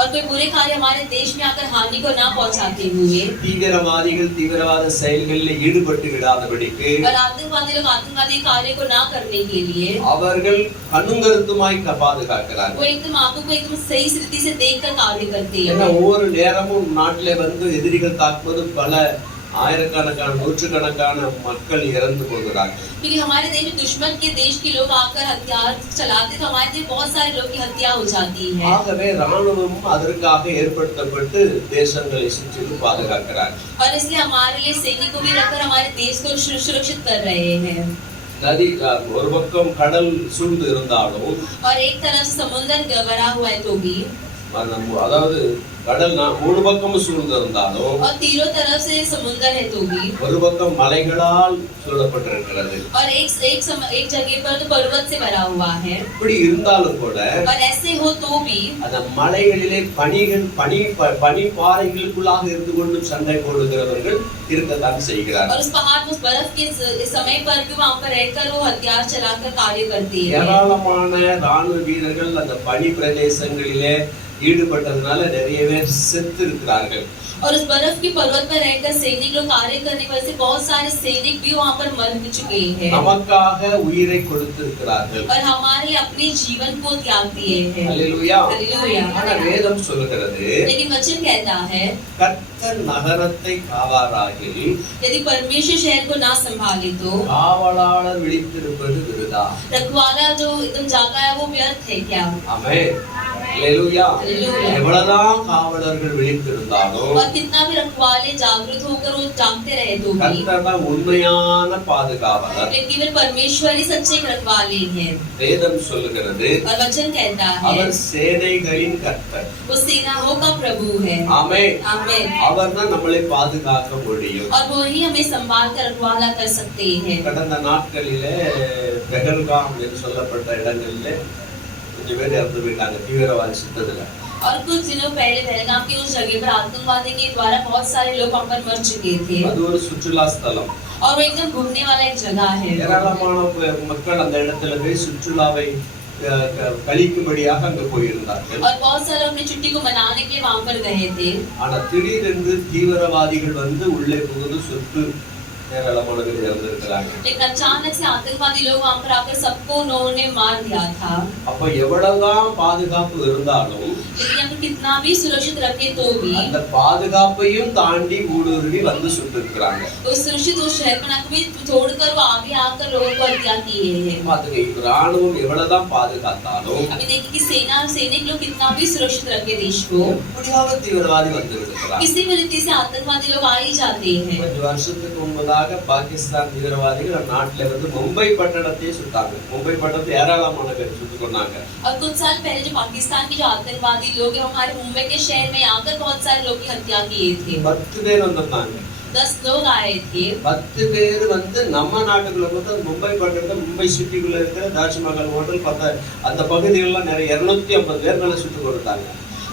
और कोई बुरे कार्य हमारे देश में आकर हानि को ना पहुंचाते हुए தீவிரவாதிகள் தீவிரவாத செயல்களில் ஈடுபட்டு விடாதபடிக்கு और आतंकवादी लोग आतंकवादी कार्य को ना करने के लिए அவர்கள் கண்ணுங்கருத்துமாய் பாதுகாக்கிறார்கள். वो एकदम आंखों को एकदम सही रीति से देखकर कार्य करते ஏன்னா हैं। ஒவ்வொரு நேரமும் நாட்டிலே வந்து எதிரிகள் தாக்குவது பல ஆயிரக்கணக்கான நூற்றுக்கணக்கான மக்கள் இறந்து போகிறார்கள். क्योंकि हमारे देश में दुश्मन के देश के लोग आकर हथियार चलाते तो हमारे देश बहुत सारे लोग की हत्या हो जाती है। ஆகவே ராணுவம் அதற்காக ஏற்படுத்தப்பட்டு தேசங்களை சுற்றி பாதுகாக்கிறார்கள். और इसलिए हमारे लिए सैनिक को भी रखकर हमारे देश को सुरक्षित कर रहे हैं। நதி ஒரு பக்கம் கடல் சூழ்ந்து இருந்தாலும் और एक तरफ समुद्र भरा हुआ है तो भी அதாவது கடல் மூணு பக்கமும் சூழ்ந்திருந்தாலும் और तीनों तरफ से समुद्र है तो भी, ஒரு பக்கம் மலைகளால் சூழப்பட்டிருக்கிறது. और एक जगह पर तो पर्वत से भरा हुआ है. இப்படி இருந்தாலும் கூட और ऐसे हो तो भी அந்த மலைகளிலே பனிப்பாறைகளுக்குள்ளாக இருந்து கொண்டு சண்டை போடுகிறவர்கள் இருக்கத்தான் செய்கிறார்கள். और उस पहाड़ उस बर्फ के समय पर भी वहाँ पर रहकर वो हथियार चलाकर कार्य करते हैं. ஏராளமான ராணுவ வீரர்கள் அந்த பனி பிரதேசங்களிலே ஈடுபட்டதுனால நிறைய பேர் செத்து இருக்கிறார்கள். और उस बर्फ के पर्वत पर रहकर सैनिक लोग कार्य करने की वजह से बहुत सारे सैनिक भी वहाँ पर मर चुके हैं. நமக்காக உயிரை கொடுத்திருக்கிறார்கள். और हमारे अपने जीवन को त्याग दिए हैं. ஹல்லேலூயா. हालेलुया. ஆனா வேதம் சொல்லுகிறது, लेकिन वचन कहता है, கர்த்தர் நகரத்தை காவாராகில் यदि परमेश्वर शहर को ना संभाले तो காவலாளர் விழித்திருப்பது விருதா. रखवाला जो एकदम जागा है वो व्यर्थ है क्या? ஆமென். ஹல்லேலூயா. ஹல்லேலூயா. எவ்வளவுதான் காவலர்கள் விழித்திருந்தாலும் और कितना भी रखवाले जागृत होकर वो जागते रहे तो भी, கர்த்தர் தான் உண்மையான பாதுகாவலர். लेकिन केवल परमेश्वर ही सच्चे रखवाले हैं. வேதம் சொல்லுகிறது, और वचन कहता है, அவர் சேனைகளின் கர்த்தர். वो सेनाओं का प्रभु है. ஆமென். आमीन. அவர் தான் நம்மளை பாதுகாக்க முடியும். और वो ही हमें संभाल कर रखवाला कर सकते हैं. கடந்த நாட்களிலே பெஹல்காம் என்று சொல்லப்பட்ட இடங்களிலே கொஞ்சம் பேர் இறந்து போயிட்டாங்க தீவிரவாதி சுத்தத்துல. और कुछ दिनों पहले पहलगाम की उस जगह पर आतंकवादी के द्वारा बहुत सारे लोग वहाँ पर मर चुके थे. அது ஒரு சுற்றுலா ஸ்தலம். और वो एकदम घूमने वाला एक जगह है. ஏராளமான மக்கள் அந்த இடத்துல போய் சுற்றுலாவை கழிக்கும்படியாக அங்க போயிருந்தார்கள். और बहुत सारे अपनी छुट्टी को मनाने के लिए वहाँ पर गए थे. ஆனா திடீரென்று தீவிரவாதிகள் வந்து உள்ளே புகுந்து சுட்டு ஏராளமான பேர் இறந்திருக்கிறாங்க. लेकिन अचानक से आतंकवादी लोग वहाँ पर आकर सबको उन्होंने मार दिया था. அப்ப எவ்வளவுதான் பாதுகாப்பு இருந்தாலும் लेकिन हम कितना भी सुरक्षित रखे तो भी அந்த பாதுகாப்பையும் தாண்டி ஊடுருவி வந்து சுட்டு இருக்கிறாங்க. तो सुरक्षित उस शहर को भी छोड़कर वो आगे आकर लोगों को हत्या किए हैं. பாத்துங்க, ராணுவம் எவ்வளவுதான் பாதுகாத்தாலும் अभी देखिए कि सैनिक लोग कितना भी सुरक्षित रखे देश को, எப்படியாவது தீவிரவாதி வந்து இருக்கிறாங்க. किसी भी रीति से आतंकवादी लोग आ ही जाते हैं. கொஞ்சம் வருஷத்துக்கு முன்பதாக பாகிஸ்தான் தீவிரவாதிகள் நாட்டில இருந்து மும்பை பட்டணத்தையே சுட்டாங்க. மும்பை பட்டணத்தை ஏராளமான பேர் சுட்டு கொண்டாங்க. और कुछ साल पहले जो पाकिस्तान के जो आतंकवादी लोग हैं हमारे मुंबई के शहर में आकर बहुत सारे लोग की हत्या किए थे. 10 பேர் வந்திருந்தாங்க. 10 लोग आए थे. 10 பேர் வந்து நம்ம நாட்டுக்குள்ள வந்து மும்பை பட்டணத்துல மும்பை சிட்டிக்குள்ள இருக்கிற தாஜ்மஹால் ஹோட்டல் அந்த பகுதிகளெல்லாம் நிறைய 250 பேர் மேல சுட்டு கொடுத்தாங்க.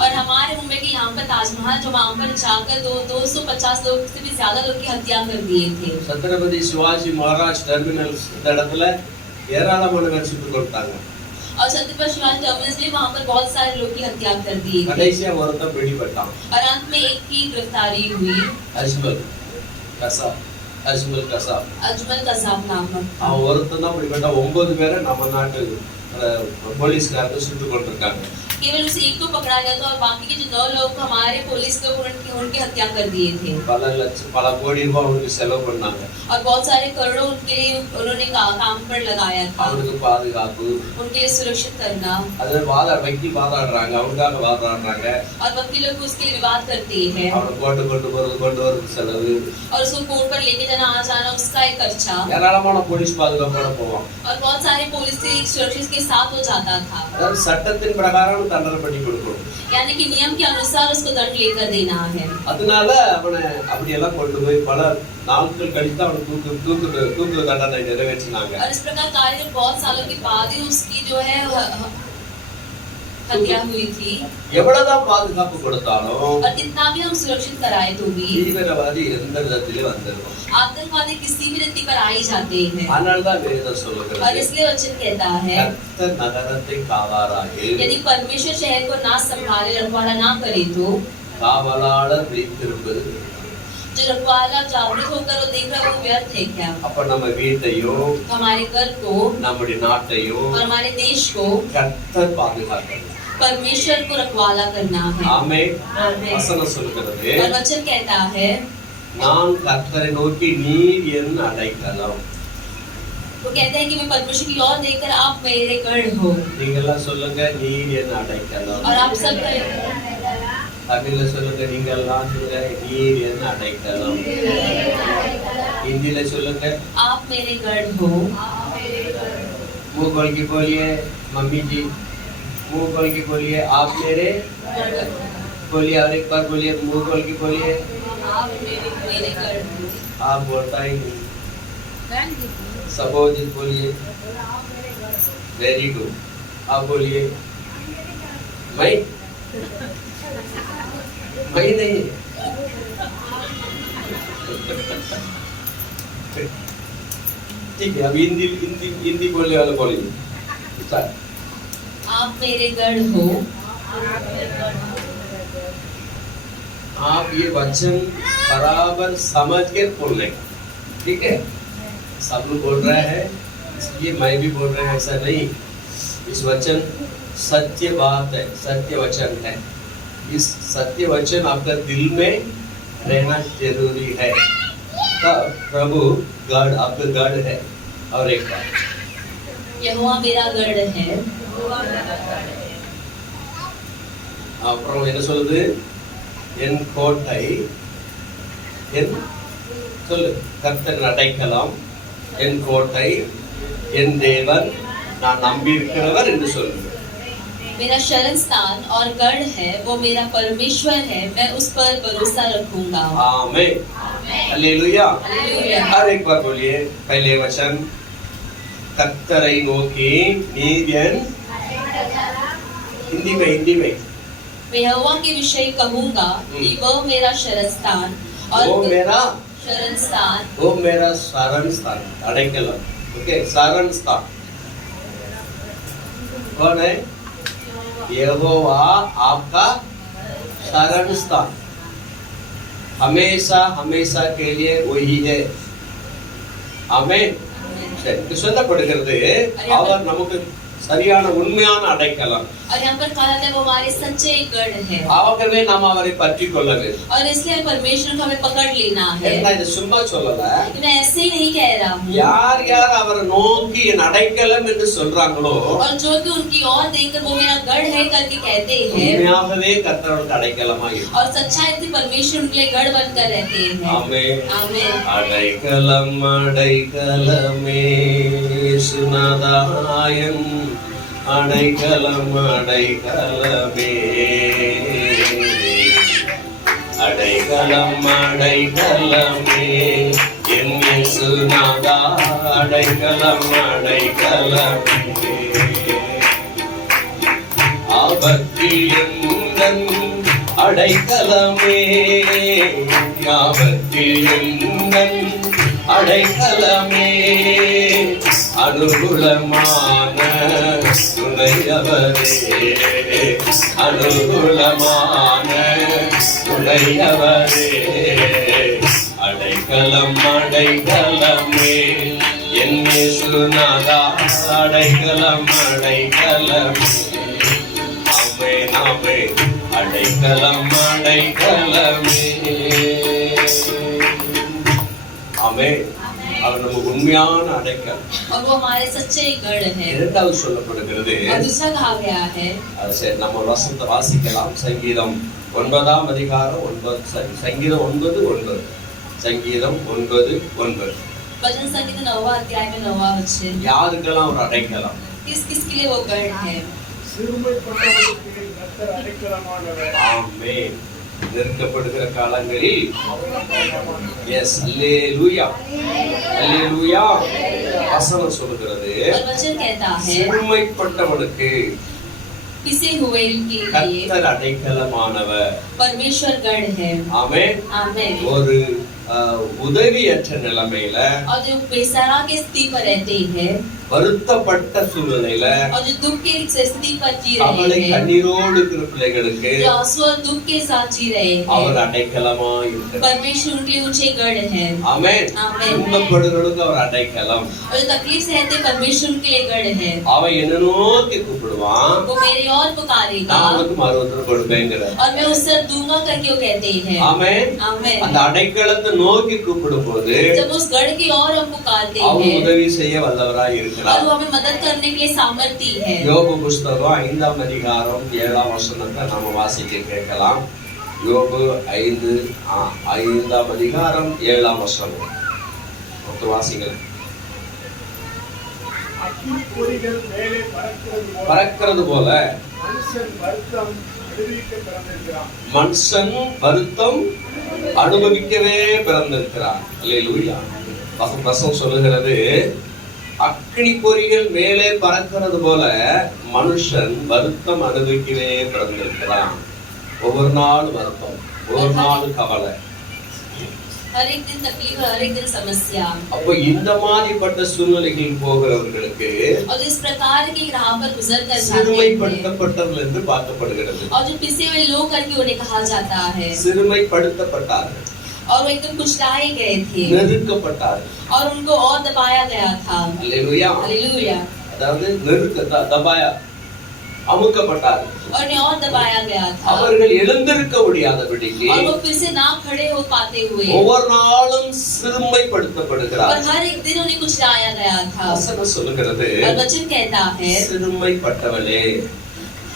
और हमारे मुंबई के यहाँ पर ताजमहल जो वहाँ पर जाकर 250 लोग से भी ज्यादा लोग की हत्या कर दिए थे. छत्रपति शिवाजी महाराज टर्मिनल இந்த இடத்துல ஏராளமான பேர் சுட்டு கொடுத்தாங்க. और छत्रपति शिवाजी टर्मिनस में वहाँ पर बहुत सारे लोग की हत्या कर दिए थे. கடைசியா ஒருத்தன் பிடிபட்டான். और अंत में एक की गिरफ्तारी हुई. அஜ்மல் கசாப். अजमल कसाब नाम का. அவன் ஒருத்தன் தான் பிடிபட்டான். 9 பேரை நம்ம நாட்டு போலீஸ்காரங்க சுட்டு கொண்டிருக்காங்க. केवल उस एक को पकड़ा गया था और बाकी के जो 9 लोग हमारे पुलिस लोग उनकी हत्या कर दिए थे. பல கோடி ரூபாய் அவனுக்கு செலவு பண்ணாங்க. और बहुत सारे करोड़ों उनके लिए उन्होंने काम पर लगाया था. அவனுக்கு பாதுகாப்பு, उनके लिए सुरक्षित करना. அதுல வக்கீல் வாதாடுறாங்க, அவனுக்காக வாதாடுறாங்க. और वकील लोग उसके लिए विवाद करते हैं. அவனை कोर्ट கொண்டு வரது செலவு. और उसको कोर्ट पर लेके जाना आ जाना उसका एक खर्चा. ஏராளமான போலீஸ் பாதுகாப்போட போவான். और बहुत सारे पुलिस से सुरक्षा के साथ हो जाता था. அதாவது சட்டத்தின் பிரகாரம் தண்டனை பண்ணி கொடுக்கணும். यानी कि नियम के अनुसार उसको दंड लेकर देना है. அதனால அவனை அப்படி எல்லாம் கொண்டு போய் பல நாட்கள் கழித்து அவனை தூக்கு தண்டனை நிறைவேற்றினாங்க. और इस प्रकार कार्य बहुत सालों के बाद ही उसकी जो है हत्या हुई थी. எவ்வளவுதான் பாதுகாப்பு கொடுத்தாலும் और कितना भी हम सुरक्षित कराए तो भी தீவிரவாதி எந்த விதத்திலே வந்துடும். आतंकवादी किसी भी रीति पर आ ही जाते हैं. அதனாலதான் வேதம் और சொல்லுகிறது, इसलिए वचन कहता है, கர்த்தர் நகரத்தை காவாராகில் यदि परमेश्वर शहर को ना संभाले रखवाला ना करे तो காவலாளர் விழித்திருப்பது. जो रखवाला जागृत होकर वो देख रहा है वो व्यर्थ है क्या? அப்ப நம்ம வீட்டையும் हमारे घर को நம்முடைய நாட்டையும் और हमारे देश को கர்த்தர் பாதுகாக்கணும். परमेश्वर को रखवाला करना है. ஆமென். आमीन. வசனம் சொல்லுகிறது, और वचन कहता है, நான் கர்த்தரை நோக்கி நீர் என் அடைக்கலம். वो कहता है कि मैं परमेश्वर की ओर देखकर आप मेरे गढ़ हो. நீங்க எல்லாம் சொல்லுங்க, நீர் என் அடைக்கலம். और आप सब தமிழ்ல சொல்லுங்க, நீங்க எல்லாம் சொல்லுங்க, நீர் என் அடைக்கலம். हिंदी சொல்லுங்க, आप मेरे गढ़ हो. मुंह खोल के बोलिए, मम्मी जी मुंह खोल के बोलिए, आप मेरे बोलिए और एक बार बोलिए, मुंह खोल के बोलिए। आप मेरे गढ़ हो। आप बोलता ही नहीं। सबोजित बोलिए। Very good. आप बोलिए। मैं नहीं। ठीक है, अभी हिंदी बोलने वाले बोलिए। आप मेरे गढ़ हो। आप ये वचन बराबर समझ के बोलने का, ठीक है? सब लोग बोल रहे हैं, इसलिए मैं भी बोल रहा हूँ, ऐसा नहीं। इस वचन सत्य बात है, सत्य वचन है। इस सत्य वचन आपका दिल में रहना जरूरी है। तब प्रभु गढ़ आपका गढ़ है। और एक बात, यहोवा मेरा गढ़ है। அப்புறம் என்ன சொல்லுது? என் கோட்டை, என் சொல்லு, கர்த்தர் அடைக்கலம், என் கோட்டை, என் தேவன், நான் நம்பி இருக்கிறவர் என்று சொல்லுங்க. मेरा शरण स्थान और गढ़ है, वो मेरा परमेश्वर है, मैं उस पर भरोसा रखूंगा। आमीन, हालेलुया। हालेलुया। हर एक बार बोलिए पहले वचन, கர்த்தரை நோக்கி நீதியன், हिंदी में मैं यहोवा के विषय कहूंगा कि वह मेरा शरण स्थान और वो मेरा शरण स्थान, वो मेरा शरण स्थान, अடைக்கலம்। ओके, शरण स्थान कौन है? यहोवा आपका शरण स्थान, हमेशा हमेशा के लिए वही है। आमीन। சரி, சொல்லப்படுகிறது அவர் நமக்கு சரியான உண்மையான அடைக்கலம்। और यहाँ पर कहा जाता है वो हमारे सच्चे गढ़ है। ஆகவே நாம் அவரை பற்றிக் கொள்ள வேண்டும்। और इसलिए परमेश्वर को हमें पकड़ लेना है। என்ன இது சும்மா சொல்லல, मैं ऐसे ही नहीं कह रहा हूँ। யார் யார் அவரை நோக்கி என் அடைக்கலம் என்று சொல்றாங்களோ, और जो भी उनकी ओर देखकर वो मेरा गढ़ है करके कहते हैं, உண்மையாகவே கர்த்தருக்கு அடைக்கலமா இருக்கும்। और सच्चाई से परमेश्वर उनके लिए गढ़ बनकर रहते हैं। ஆமென், आमीन। அடைக்கலம் அடைக்கலமே சுனதாயன், அடைக்கலம் அடைக்கலமே, அடைக்கலம் அடைக்கலமே, என் இயேசுநாதா, அடைக்கலம் அடைக்கலமே, ஆபத்தில் எந்தன் அடைக்கலமே, ஆபத்தில் எந்தன் அடைக்கலமே, அனுகூலமான துணையவரே, அனுகூலமான துணையவரே, அடைக்கலம் அடைக்கலமே, என் இயேசுநாதா, அடைக்கலம் அடைக்கலமே, ஆமென் ஆமென், அடைக்கலம் அடைக்கலமே, ஆமென்। அவர் நமக்கு உண்மையான அடைக்கலம்। और वो हमारे सच्चे गढ़ है। இரண்டாவது சொல்லப்படுகிறது, और दूसरा कहा गया है, அது சரி, நம்ம வசனத்தை வாசிக்கலாம்। சங்கீதம் 9 அதிகாரம் 9, சங்கீதம் 9:9, சங்கீதம் 9:9। भजन संगीत 9वां अध्याय में 9वां वचन, யாருக்கெல்லாம் ஒரு அடைக்கலம்? किस किस के लिए वो गढ़ है? சிறுமைப்பட்டவர்களுக்கு கர்த்தர் அடைக்கலமானவர்। ஆமென்। நெருக்கப்படுகிற காலங்களில் எஸ், அல்லேலூயா அல்லேலூயா, வசனம் சொல்கிறது, और वचन कहता है, சிறுமைப்பட்டவனுக்கு पिसे हुए के लिए கர்த்தர் அடைக்கலமானவர்। परमेश्वर गढ़ है। ஆமென்। आमीन। ஒரு உதவியற்ற நிலைமையில, और जो बेसहारा के स्थिति पर रहते हैं, வருத்தப்பட்ட சூழ்நிலையில, और जो दुख के स्थिति पर जी அவளை रहे हैं, கண்ணீரோடு இருக்கிற பிள்ளைகளுக்கு जो आंसू और दुख के साथ जी रहे அவர் हैं, அடைக்கலமா இருக்கிறார்। परमेश्वर उनके लिए ऊंचे गढ़ है। ஆமென்। ஆமென்। துன்பப்படுகிறவர்களுக்கு அவர் அடைக்கலம்। और जो तकलीफ से रहते हैं, परमेश्वर उनके लिए गढ़ है। அவன் என்ன நோக்கி கூப்பிடுவான், वो मेरी ओर पुकारेगा நான் அவனுக்கு மறுபடியும் கொடுப்பேங்கிறார்। और मैं उससे दूंगा करके वो कहते हैं। ஆமென்। आमीन। அந்த அடைக்கலத்தை நோக்கி கூப்பிடும் போது जब उस गढ़ की ओर हम पुकारते அவர் हैं, உதவி செய்ய வல்லவராய் और இருக்கிறார்। वो हमें मदद करने के लिए सामर्थ्य है। யோபு புஸ்தகம் 5 அதிகாரம் 7 வசனத்தை நாம வாசிக்க கேட்கலாம்। யோபு 5 அதிகாரம் 7 வசனம் வாசிங்க। அக்கினி பொறிகள் மேலே பறக்கிறது போல பறக்கிறது போல மனுஷன் வருத்தம் அனுபவிக்க பிறந்திருக்கிறான். மனுஷன் வருத்தம் அனுபவிக்கவே பிறந்திருக்கிறான். அல்லேலூயா. வசனம் சொல்லுகிறது, அக்கினி பொறிகள் மேலே பறக்கிறது போல மனுஷன் வருத்தம் அனுபவிக்கவே பிறந்திருக்கிறான். ஒவ்வொரு நாள் வருத்தம், ஒவ்வொரு நாள் கவலை, हर एक दिन तकलीफ, हर एक दिन समस्या। அப்ப இந்த மாதிரிப்பட்ட சூழ்நிலைகள் போகிறவர்களுக்கு और इस प्रकार की राह पर गुजर कर जाते हैं சிறுமைப்படுத்தப்பட்டவர்கள் என்று பார்க்கப்படுகிறது. और जो पिसे हुए लोग करके उन्हें कहा जाता है, சிறுமைப்படுத்தப்பட்டார்கள், और वो एकदम कुचलाए गए थे நெருக்கப்பட்டார்கள். और उनको और दबाया गया था। அல்லேலூயா. हालेलुया। அதாவது தபாயா அமுக்கப்பட்டார்கள். और उन्हें और दबाया गया था அவர்கள் எழுந்திருக்க முடியாதபடிக்கு और वो फिर से ना खड़े हो पाते हुए ஒவ்வொரு நாளும் சிறுமைப்படுத்தப்படுகிறார். और हर एक दिन उन्हें कुचलाया गया था। வசனம் சொல்லுகிறது, और वचन कहता है, சிறுமைப்பட்டவளே,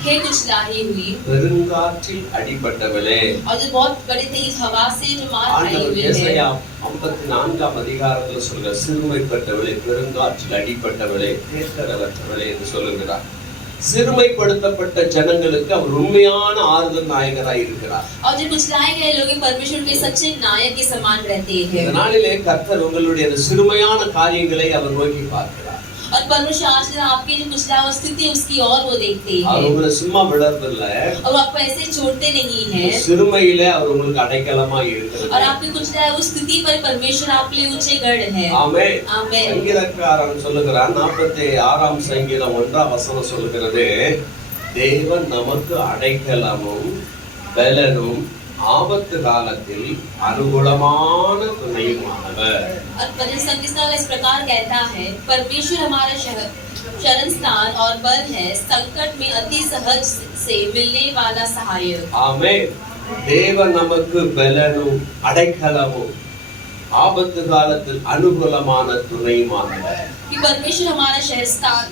हे कुचलाई हुई பெருங்காற்றில் அடிபட்டவளே. और जो बहुत बड़ी तेज हवा से जो मार खाई ஆண்டவர் हुई है। ஏசாயா 54 அதிகாரத்துல சொல்ற சிறுமைப்பட்டவளே, பெருங்காற்றில் அடிபட்டவளே, கேட்கிறவற்றவளே என்று சொல்லுகிறார். சிறுமைப்படுத்தப்பட்ட ஜனங்களுக்கு அவர் உண்மையான ஆறுதல் நாயகராய் இருக்கிறார். और जो कुचलाए गए लोग परमेश्वर के सच्चे नायक के समान रहते हैं। இந்த நாளிலே கர்த்தர் உங்களுடைய அந்த சிறுமையான காரியங்களை அவர் நோக்கி பார்க்கிறார். और परमेश्वर आज आपकी जो कुचला हुआ स्थिति उसकी और वो देखते हैं அவர் உங்களை சும்மா விடறதில்ல. और वो आपको ऐसे छोड़ते नहीं है। சிறுமையிலே அவர் உங்களுக்கு அடைக்கலமா और இருக்கிறார். आपकी कुचला उस स्थिति पर परमेश्वर आपके लिए ऊंचे गढ़ है। ஆமென். आमेन। சங்கீதக்காரன் சொல்லுகிறான், 46 சங்கீதம் 1 வசனம் சொல்லுகிறது, தேவன் நமக்கு அடைக்கலமும் பலனும் ஆபத்து காலத்தில் அனுகூலமான துணையுமானவர். और भजन संगीतकार इस प्रकार कहता है, परमेश्वर हमारा शरण स्थान और बल है, संकट में अति सहज से मिलने वाला सहायक। ஆமென். தேவன் நமக்கு பலனும் அடைக்கலமும் ஆபத்து காலத்தில் அனுகூலமான துணையுமானவர். कि परमेश्वर हमारा शरण स्थान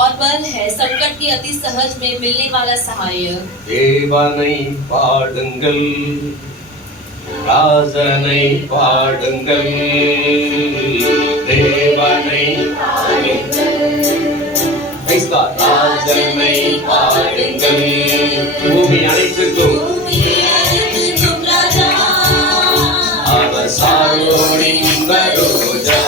और बल है, संकट की अति सहज में मिलने वाला सहायक। தேவனை பாடுங்கள், ராஜனை பாடுங்கள், தேவனை ராஜனை பாடுங்கள், பூமி அனைத்துக்கும் அவர் சாரோனின் ரோஜா.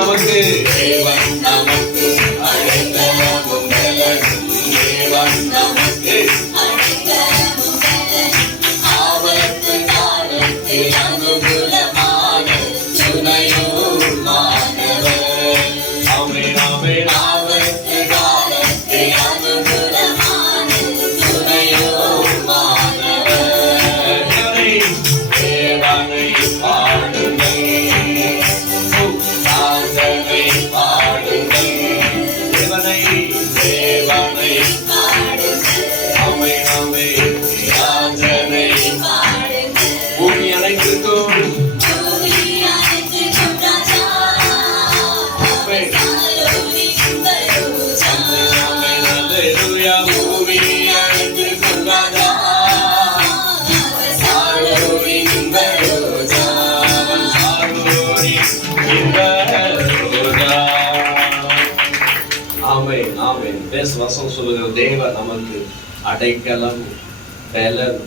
நமக்கு தேவன் நமக்கு அடைக்கலமும் பலனும், தேவன் நமக்கு அடைக்கலமும் பலனும், ஆபத்து காலத்தில் அனுகூலமான துணையுமானவர். ஆமென், ஆமென். ஆபத்து காலத்தில் அனுகூலமான துணையுமானவர். தேவனை பாடுங்கள், ராஜனை பாடுங்கள், தேவனை தேவனை பாடுங்கள், ஆமென், ஆமென். ராஜனை பாடுங்கள், பூமி அனைத்துக்கும் ஆமென். ஆமென், அல்லேலூயா. பூமி அனைத்துக்கும் ராஜா, சாரோனின் ரோஜா, சாரோனின் ஆமென், ஆமென். வசனம் சொல்லுகிற தேவன் நமக்கு அடைக்கலம் பலன்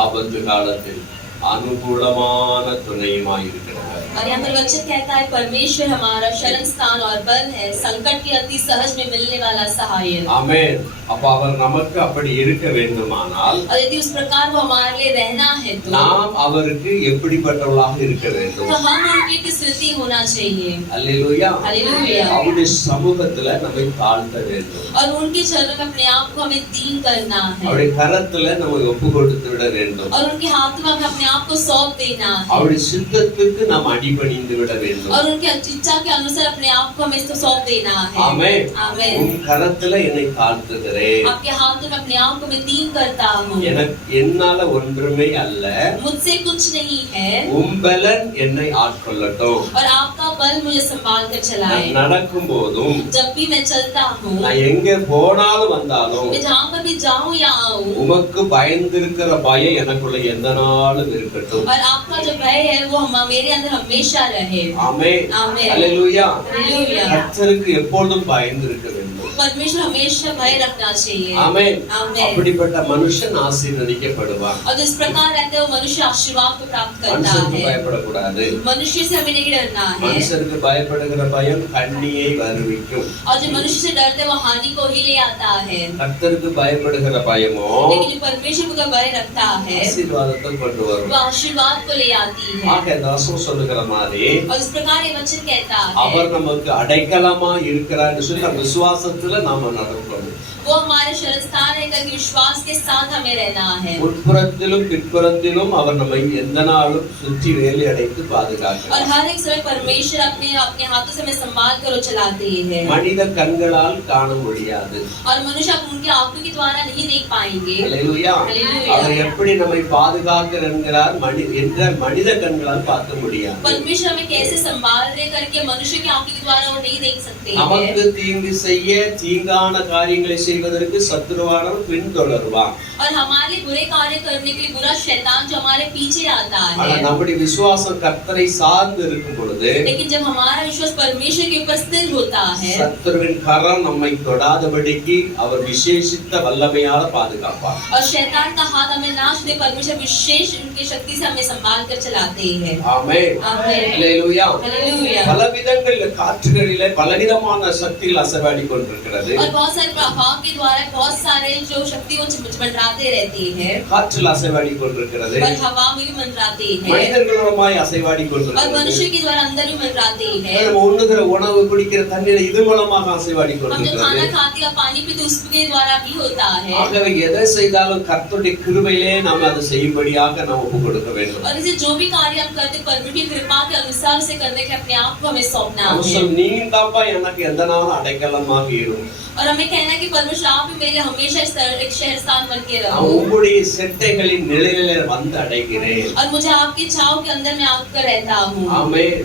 ஆபத்து காலத்தில் अनुकूलमान तुनयुमायिरुक्किरार। और यहाँ पर वचन कहता है परमेश्वर हमारा शरण स्थान और बल है, संकट के अति सहज में मिलने वाला सहायक। आमेन। அப்ப அவர் நமக்கு அப்படி இருக்க வேண்டுமானால் और यदि उस प्रकार वो हमारे लिए रहना है तो நாம் அவருக்கு எப்படிப்பட்டவர்களாக இருக்க வேண்டும்? तो हम उनकी किस रीति होना चाहिए? Hallelujah hallelujah. அவருடைய சமூகத்துல நம்மை தாழ்த்த வேண்டும் और उनके चरणों में अपने आप को हमें दीन करना है அவருடைய கரத்துல நம்ம ஒப்பு கொடுத்து விட வேண்டும் और उनके हाथों में हमें अपने आप को सौंप देना है அவருடைய சித்தத்துக்கு நாம் அடிபணிந்து விட வேண்டும் और उनके इच्छा के अनुसार अपने आप को हमें इसको सौंप देना है। आमेन। आमेन। உன் கரத்துல என்னை தாழ்த்துகிறேன் आपके हाथों में अपने आप को मैं दीन करता हूँ எனக்கு என்னால ஒன்றுமே அல்ல मुझसे कुछ नहीं है உன் பலன் என்னை ஆட்கொள்ளட்டும் और आपका बल मुझे संभाल कर चलाए। நான் நடக்கும் போதும் जब भी मैं चलता हूँ, நான் எங்க போனாலும் வந்தாலும் मैं जहाँ पर भी जाऊँ या आऊँ, உமக்கு பயந்திருக்கிற பயம் எனக்குள்ள எந்த நாளும் இருக்கட்டும். और आपका जो भय है वो मेरे अंदर हमेशा रहे। ஆமென். आमीन। அல்லேலூயா. हालेलुया। கர்த்தருக்கு எப்பொழுதும் பயந்திருக்க வேண்டும். परमेश्वर हमेशा भय रखना चाहिए। ஆமென். आमीन। அப்படிப்பட்ட மனுஷன் ஆசீர்வதிக்கப்படுவான். और इस प्रकार रहते हुए मनुष्य आशीर्वाद को प्राप्त करता மனுஷனுக்கு है। பயப்படக்கூடாது. मनुष्य से हमें नहीं डरना है। மனுஷனுக்கு பயப்படுகிற பயம் கண்ணியை வருவிக்கும். और जो मनुष्य से डरते वो हानि को ही ले आता है। கர்த்தருக்கு பயப்படுகிற பயமோ लेकिन जो परमेश्वर का भय रखता है ஆசீர்வாதத்தை கொண்டு வரும். वो आशीर्वाद को ले आती है। ஆக இந்த வசனம் சொல்லுகிற மாதிரி और इस प्रकार ये वचन कहता है அவர் நமக்கு அடைக்கலமா இருக்கிறார்னு சொல்லி நம்ம விசுவாசத்துல நாம நடக்கணும். वो हमारे शरण स्थान है करके विश्वास के साथ हमें रहना है। உட்புறத்திலும் பிற்புறத்திலும் அவர் நம்மை எந்த நாளும் சுற்றி வேலி அடைத்து और பாதுகாக்கிறார். हर एक समय परमेश्वर अपने अपने हाथों से हमें संभाल कर वो चलाते हैं। மனித கண்களால் காண முடியாது. और मनुष्य आप उनके आंखों के द्वारा नहीं देख पाएंगे। அல்லேலூயா. அல்லேலூயா। அவர் எப்படி நம்மை பாதுகாக்கிறார் என்கிறார் மனித கண்களால் பார்க்க முடியாது. परमेश्वर हमें कैसे संभाल रहे करके मनुष्य की आंखों के द्वारा वो नहीं देख सकते हैं। நமக்கு தீங்கு செய்ய தீங்கான காரியங்களை செய்வதற்கு சத்துருவானவன் பின்தொடர்வான். और हमारे बुरे कार्य करने के लिए बुरा शैतान जो हमारे पीछे आता ஆனா है। நம்முடைய விசுவாசம் கர்த்தரை சார்ந்து இருக்கும் பொழுது लेकिन जब हमारा विश्वास परमेश्वर के ऊपर स्थिर होता है, சத்துருவின் கரம் நம்மை தொடாதபடிக்கு அவர் விசேஷித்த வல்லமையால பாதுகாப்பார். और शैतान का हाथ हमें नाश दे, परमेश्वर विशेष उनकी शक्ति से हमें संभाल कर चलाते हैं। ஆமென். आमीन। அல்லேலூயா. हालेलुया। பல விதங்களில் காற்றுகளிலே பலவிதமான சக்திகள் அசைவாடி கொண்டிருக்கிறது. और बहुत सारे प्रभाव के द्वारा बहुत सारे जो शक्ति वो मंडराते रहती है। காற்றில் அசைவாடி கொண்டிருக்கிறது. और हवा में भी मंडराते हैं। மனிதர்களுமாய் அசைவாடி और கொண்டிருக்கிறது. मनुष्य के द्वारा अंदर भी मंडराते हैं। நம்ம உண்ணுகிற உணவு குடிக்கிற தண்ணீர் இது மூலமாக அசைவாடி हम जो கொண்டிருக்கிறது. खाना खाते हैं पानी पीते उसके द्वारा भी होता है। ஆகவே எதை செய்தாலும் கர்த்தருடைய கிருபையிலே நாம் அதை செய்யும்படியாக நாம் ஒப்பு கொடுக்க வேண்டும். और इसे जो भी कार्य हम करते परमेश्वर की कृपा के अनुसार से करने के अपने आप को हमें सौंपना है। நீங்க தான்ப்பா எனக்கு எந்த நாளும் அடைக்கலமாக இருக்கும். और हमें कहना है कि परमेश्वर आप भी मेरे हमेशा एक शहर स्थान बन के நான் रहो। உங்களுடைய செட்டைகளின் நிழலிலே வந்து அடைகிறேன். और मुझे आपकी छाव के अंदर मैं आकर रहता हूँ। ஆமென்.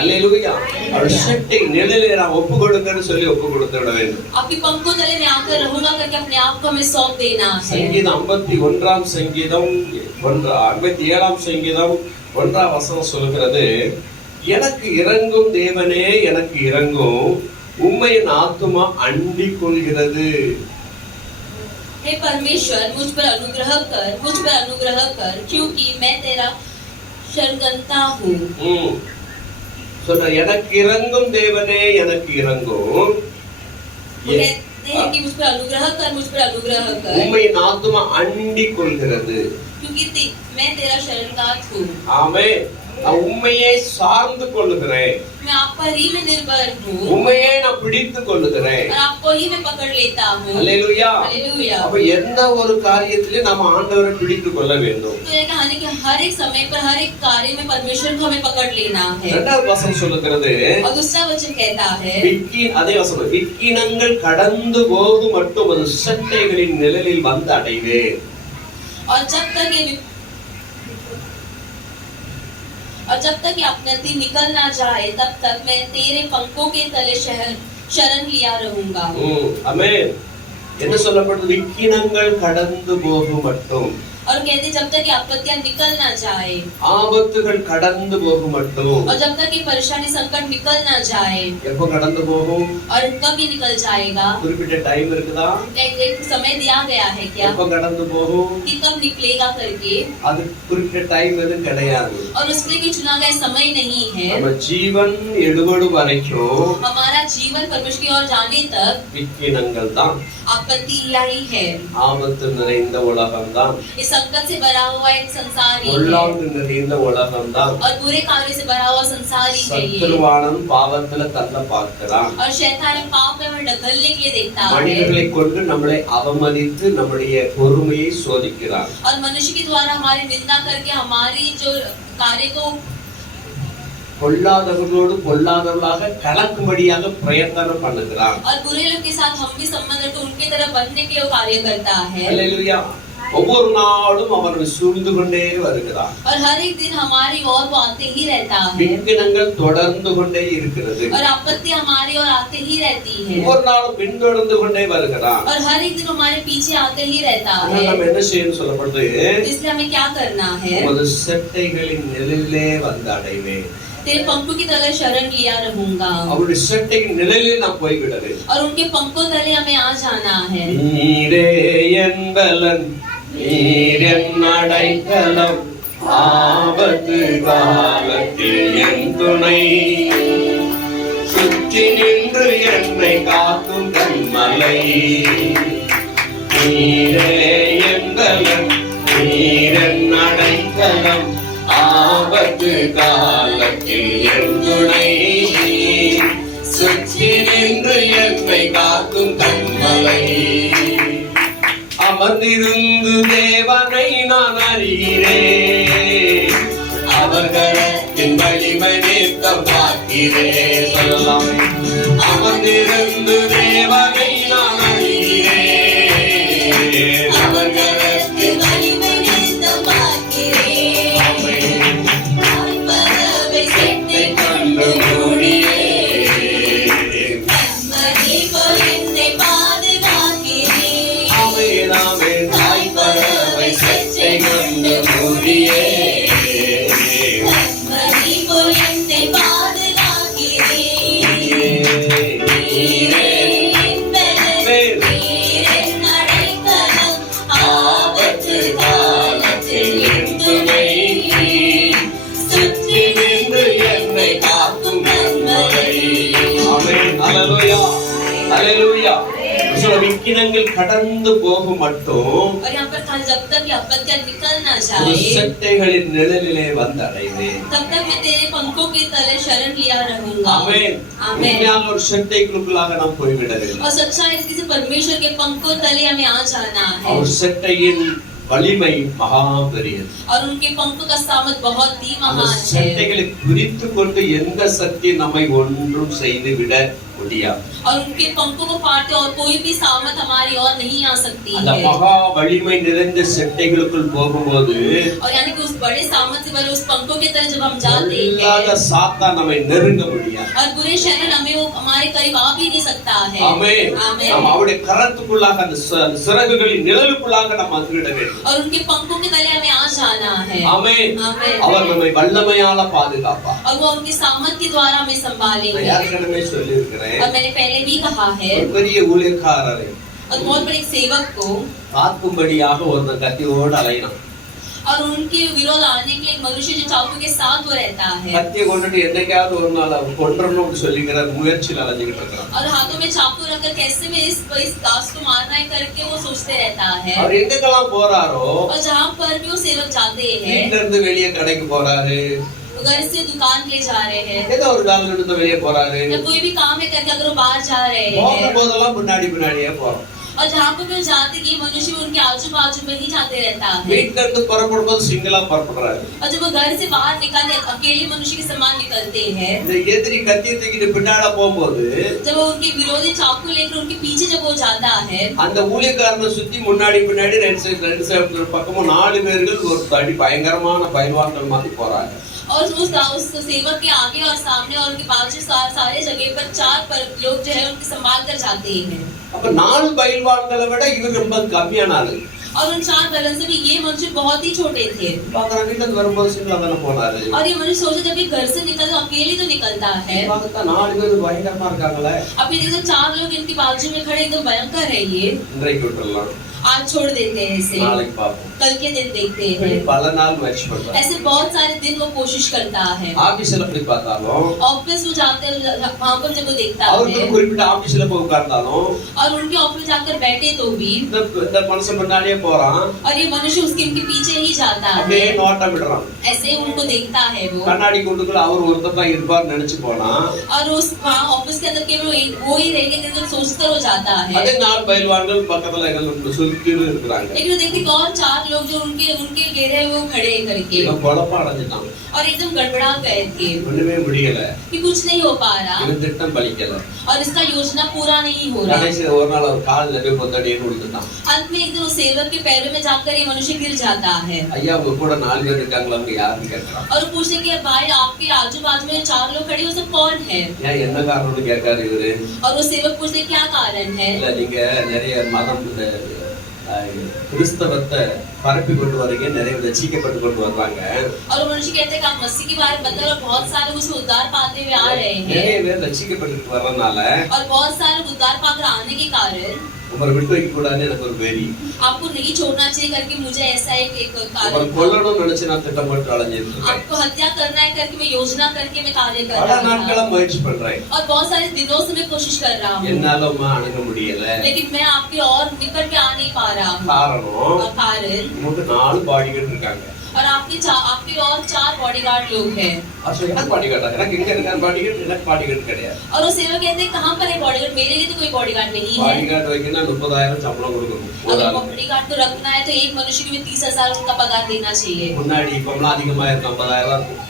அல்லேலூயா. அவர் செட்டை நிழலிலே நான் ஒப்பு கொடுக்கன்னு சொல்லி ஒப்பு கொடுத்து விட வேண்டும். आपकी पंखों तले मैं आकर रहूंगा करके अपने आप को हमें सौंप देना है। சங்கீதம் 51 சங்கீதம் 57 சங்கீதம் 1 வசனம் சொல்கிறது, எனக்கு இறங்கும் தேவனே எனக்கு இறங்கும், உம்மையின் ஆத்துமா அண்டிக் கொள்கிறது. हे परमेश्वर मुझ पर अनुग्रह कर क्योंकि मैं तेरा शरणगंता हूँ। சொல்ற எனக்கு இறங்கும் தேவனே எனக்கு இறங்கும், वो कहते हैं कि मुझ पर अनुग्रह कर உம்மையின் ஆத்துமா அண்டிக் கொள்கிறது. क्योंकि मैं तेरा शरणगार हूँ। ஆமென். நான் உண்மையை சார்ந்து கொள்ளுகிறேன். मैं आप पर ही मैं निर्भर हूँ। உண்மையை நான் பிடித்து கொள்ளுகிறேன். और आपको ही मैं पकड़ लेता हूँ। அல்லேலூயா. हालेलुया। அப்ப எந்த ஒரு காரியத்திலே நாம ஆண்டவரை பிடித்து கொள்ள வேண்டும். तो ये कहानी कि हर एक समय पर हर एक कार्य में परमेश्वर को हमें पकड़ लेना है। இரண்டாவது வசனம் சொல்லுகிறது, और दूसरा वचन कहता है அதே வசனம், விக்கினங்கள் கடந்து போகும் மட்டும் அது செட்டைகளின் நிழலில் வந்து அடைவேன். और जब तक ये अपनति निकल ना जाए तब तक मैं तेरे पंखों के तले शरण लिया रहूंगा। ஆமென். என்ன சொல்லப்படுது? விக்கினங்கள் கடந்து போகும் மட்டும். और कहते जब तक ये आपत्तियां निकल ना जाए, ஆபத்துகள் கடந்து போகும் மட்டும். और जब तक ये परेशानी संकट निकल ना जाए। எப்போ கடந்து போகும்? और कब ये निकल जाएगा? குறிப்பிட்ட டைம் இருக்குதா? एक समय दिया गया है क्या எப்போ கடந்து போகும்? कि कब निकलेगा करके? அது குறிப்பிட்ட டைம் எதுவும் கிடையாது. और उसके लिए चुना गया समय नहीं है। நம்ம ஜீவன் எழுபடு வரைக்கும் हमारा जीवन परमेश्वर की ओर जाने तक விக்கினங்கள் தான். आपत्ति ही है। ஆபத்து நிறைந்த உலகம் தான். इस संकट से भरा हुआ एक संसार ही है। பொல்லாங்கு நிறைந்த உலகம் தான். और बुरे कार्य से भरा हुआ संसार ही है ये। சத்துருவானன் பாவத்துல தள்ள பார்க்கிறான். और शैतान पाप में हमें ढकलने के लिए देखता है। மனிதர்களை கொண்டு நம்மளை அவமதித்து நம்முடைய பொறுமையை சோதிக்கிறான். और मनुष्य के द्वारा हमारी निंदा करके हमारी जो कार्य को பொல்லாதவர்களோடு பொல்லாதவர்களாக கலக்கும்படியாக பிரயத்தனம் பண்ணுகிறான். और बुरे लोग के साथ हम भी संबंध रखते उनके तरफ बनने के लिए वो कार्य करता है। அல்லேலூயா. ஒவ்வொரு நாளும் அவனை சூழ்ந்து கொண்டே வருகிறான். और हर एक दिन हमारी ओर वो आते ही रहता है விண்கிணங்கள் தொடர்ந்து கொண்டே இருக்கிறது. और आपत्ति हमारी ओर आते ही रहती है ஒவ்வொரு நாளும் பின்தொடர்ந்து கொண்டே வருகிறான். और हर एक दिन हमारे पीछे आते ही रहता है. நம்ம என்ன செய்யணும் சொல்லப்படுது, इसलिए हमें क्या करना है? உமது செட்டைகளின் நிழலிலே வந்து அடைவேன். तेरे पंखों की तरह शरण लिया रहूंगा அவருடைய செட்டையின் நிழலிலே நான் போய்விடுவேன். और उनके पंखों तले हमें आ जाना है. நீரே என் பலன், நீர் என் அடைக்கலம், ஆபத்து காலத்தில் என் துணை, சுற்றி நின்று என்னை காக்கும் கண்மலை. நீரே என் பலன், நீர் என் அடைக்கலம், ஆபத்து காலத்தில் என் துணை, சுற்றி நின்று என்னை காக்கும் கண்மலை. அமர்ந்திருந்து தேவனை நான் அறிகிறேன், அவர் கரத்தின் வலிமை நித்தம் பார்க்கிறேன். சொல்லலாமே. அமர்ந்திருந்து தேவனை நான் அறிகிறேன், அவர் கரத்தின் வலிமை நித்தம் பார்க்கிறேன். பறவை செட்டை கொண்டு மூடினேன், கண்மணி போல் என்னை பாதுகாக்கிறேன். நாமே தாய் பறவை செட்டை கொண்டு மூடினேன், கண்மணி போல் என்னை பாதுகாக்கிறேன். நீரே என் பலன், நீர் என் அடைக்கலம், ஆபத்து காலத்தில் என் துணை, சுற்றி நின்று என்னை காக்கும் கண்மலை. ஆமென். அல்லேலூயா. அல்லேலூயா. சில விக்கினங்கள் கடந்து போகும் மட்டும் और यहाँ पर कहा जब तक ये आपत्तियां निकल ना ஒரு जाए செட்டைகளின் நிழலிலே வந்து அடைவேன். तब तक मैं तेरे पंखों के तले शरण लिया रहूंगा. ஆமென். ஆமென். உண்மையான ஒரு செட்டைக்குள்ளாக நாம் போய்விட வேண்டும். और सच्चा रीति से परमेश्वर के पंखों तले हमें आ जाना है அவர் செட்டையின் வலிமை மகா பெரியது. और उनके पंखों का सामर्थ बहुत ही அந்த महान है. செட்டைகளை பிரித்து கொண்டு எந்த சக்தி நம்மை ஒன்றும் செய்து விட முடியாது. और उनके पंखों को फाड़ते और कोई भी सामर्थ हमारी ओर नहीं आ सकती அந்த है. மகா வலிமை நிறைந்த செட்டைகளுக்குள் போகும்போது और यानी कि उस बड़े सामर्थ से वाले उस पंखों के तरह जब हम जाते இல்லாத हैं சாத்தான் நம்மை நெருங்க முடியாது. और बुरे शैतान हमें वो हमारे करीब आ भी नहीं सकता है. ஆமென். आमेन. நாம் அவருடைய கரத்துக்குள்ளாக அந்த சிறகுகளின் நிழலுக்குள்ளாக நாம் வந்துவிட வேண்டும். और उनके पंखों के तले हमें आ जाना है. ஆமென். आमेन. அவர் நம்மை வல்லமையால பாதுகாப்பார். और वो उनके सामर्थ के द्वारा हमें நான் संभालेंगे. ஏற்கனவே சொல்லியிருக்கிறேன், और मैंने पहले भी कहा है ஒரு பெரிய ஊழியக்காரரை और बहुत बड़े सेवक को காக்கும்படியாக ஒருத்தன் கத்தியோடு அலையினான். और उनके विरोध आने के लिए एक मनुष्य जो चाकू के साथ वो रहता है கத்தியை கொண்டுட்டு என்னைக்காவது ஒரு நாள் அவன் கொன்றணும்னு சொல்லிக்கிற முயற்சியில் அலைஞ்சுக்கிட்டு இருக்கிறான். और हाथों में चाकू रखकर कैसे में इस दास को मारना है करके वो सोचते रहता है. அவர் எங்கெல்லாம் போறாரோ, और जहाँ पर भी वो सेवक जाते हैं வீட்டுல இருந்து வெளியே கடைக்கு போறாரு, घर से दुकान ले जा रहे हैं ஏதோ ஒரு காலில் இருந்து வெளியே போறாரு, या कोई भी काम है करके अगर वो बाहर जा रहे போகும் हैं போதெல்லாம் பின்னாடியே போறோம். और जहाँ पर भी वो जाते ये मनुष्य भी उनके आजू बाजू में ही जाते रहता है. வீட்டுல இருந்து புறப்படும் போது சிங்கிளா புறப்படுறாரு. और जब वो घर से बाहर निकलते अकेले मनुष्य के समान निकलते हैं. இந்த எதிரி கத்தியை தூக்கிட்டு பின்னால போகும்போது जब वो उनके विरोधी चाकू लेकर उनके पीछे जब वो जाता है அந்த ஊழியக்காரனை சுத்தி முன்னாடி பின்னாடி ரெண்டு சைடு பக்கமும் 4 பேர்கள் ஒரு தடி பயங்கரமான பயில்வான்கள் மாதிரி போறாங்க. और उस सेवक के आगे और सामने और उनके बाजू सारे जगह पर 4 लोग जो है उनके संभाल कर जाते हैं. அப்ப 4 பயில்வான்களை விட இவர் ரொம்ப கம்மியான ஆளு. और उन 4 बैलन से भी ये मनुष्य बहुत ही छोटे थे. பாக்குற வீட்டுல இருந்து வரும்போது சிங்கிளா தானே போனாரு. और ये मनुष्य सोचा जब ये घर से निकल तो अकेले तो निकलता है. பார்த்தா 4 பேர் பயங்கரமா இருக்காங்களே, अब ये देखो 4 लोग इनके बाजू में खड़े एकदम भयंकर है ये. இன்றைக்கு விட்டுறலாம், आज छोड़ देते हैं इसे, நாளைக்கு பார்ப்போம். कल के दिन देखते இப்படி हैं. பல நாள் முயற்சி பண்றாரு. ऐसे बहुत सारे दिन वो कोशिश करता है. ஆபீஸ்ல போய் பார்த்தாலும், ऑफिस में जाते वहाँ पर जब वो देखता அவருக்கு है குறிப்பிட்ட ஆபீஸ்ல போய் உட்கார்ந்தாலும் और उनके ऑफिस जाकर बैठे तो भी இந்த மனுஷன் முன்னாடியே போறான், और ये मनुष्य उसके इनके पीछे ही जाता அப்படியே है. நோட்டம் விடுறான். ऐसे उनको देखता है वो. கண்ணாடி கூண்டுக்குள்ள அவர் ஒருத்தர் தான் இருப்பார் நினைச்சு போனா, और उस वहाँ ऑफिस के अंदर केवल वो ही रहेंगे करके सोचकर वो जाता है. அதே 4 பயில்வான்கள் பக்கத்துல சுத்தி சுத்தி இருக்கிறாங்க. लेकिन वो देखते कि और 4 लोग जो उनके घेरे में वो खड़े करके இவன் குழப்பம் அடைஞ்சிட்டான். और एकदम गड़बड़ा गए थे ஒண்ணுமே முடியல. कि कुछ नहीं हो पा रहा இவன் திட்டம் பலிக்கல. और इसका योजना पूरा नहीं हो रहा। கடைசில ஒரு நாள் அவர் காலில் போய் பொத்தடின்னு விழுந்துட்டான். अंत में एक दिन उस सेवक के पैरों में जाकर ये मनुष्य गिर जाता है ஐயா உங்க கூட 4 பேர் இருக்காங்களா, அவங்க யாருன்னு கேட்கறான். और वो पूछते कि भाई आपके आजू बाजू में 4 लोग खड़े हो, सब कौन है? ஏன் என்ன காரணம்னு கேட்காரு இவரு. और वो सेवक पूछते क्या कारण है? இல்ல நீங்க நிறைய மதம் கிறிஸ்தவத்தை பரப்பி கொண்டு வரீங்க, நிறைய ரட்சிக்கப்பட்டு கொண்டு வருவாங்க. और मनुष्य कहते हैं कि आप मसीह के बारे में बता रहे और बहुत सारे उसमें उद्धार पाते हुए आ रहे हैं நிறைய பேர் ரட்சிக்கப்பட்டு வரனால और बहुत सारे उद्धार पाकर आने के कारण உங்களை விட்டு வைக்க கூடாதுன்னு எனக்கு ஒரு வெறி. आपको नहीं छोड़ना चाहिए करके मुझे ऐसा एक உங்களை कारण கொல்லணும்னு நினைச்சு நான் திட்டம் போட்டு அலைஞ்சிட்டு இருக்கேன். आपको हत्या करना है करके मैं योजना करके मैं कार्य कर பல रहा நாட்களா हूँ முயற்சி பண்றேன். और बहुत सारे दिनों से मैं कोशिश कर रहा हूँ என்னால உமா அணுக முடியல. लेकिन मैं आपके और निकट के आ नहीं पा रहा हूँ। காரணம் और कारण நமக்கு 4 பாடிகள் இருக்காங்க. और आपके और 4 बॉडीगार्ड लोग हैं அப்ப எனக்கு பாடிகார்ட் எனக்கு இங்க இருக்கான் பாடிகார்ட், எனக்கு பாடிகார்ட் கிடையாது. और वो सेवक कहते हैं कहाँ पर है बॉडीगार्ड? मेरे लिए तो कोई बॉडीगार्ड नहीं है। பாடிகார்ட் வைக்கனா 30,000 சம்பளம் கொடுக்கணும் ஒரு अगर ஆளுக்கு. बॉडीगार्ड को रखना है तो एक मनुष्य को 30,000 उनका पगार देना चाहिए। முன்னாடி இப்பலாம் அதிகமா இருக்கும் 50,000 இருக்கும்.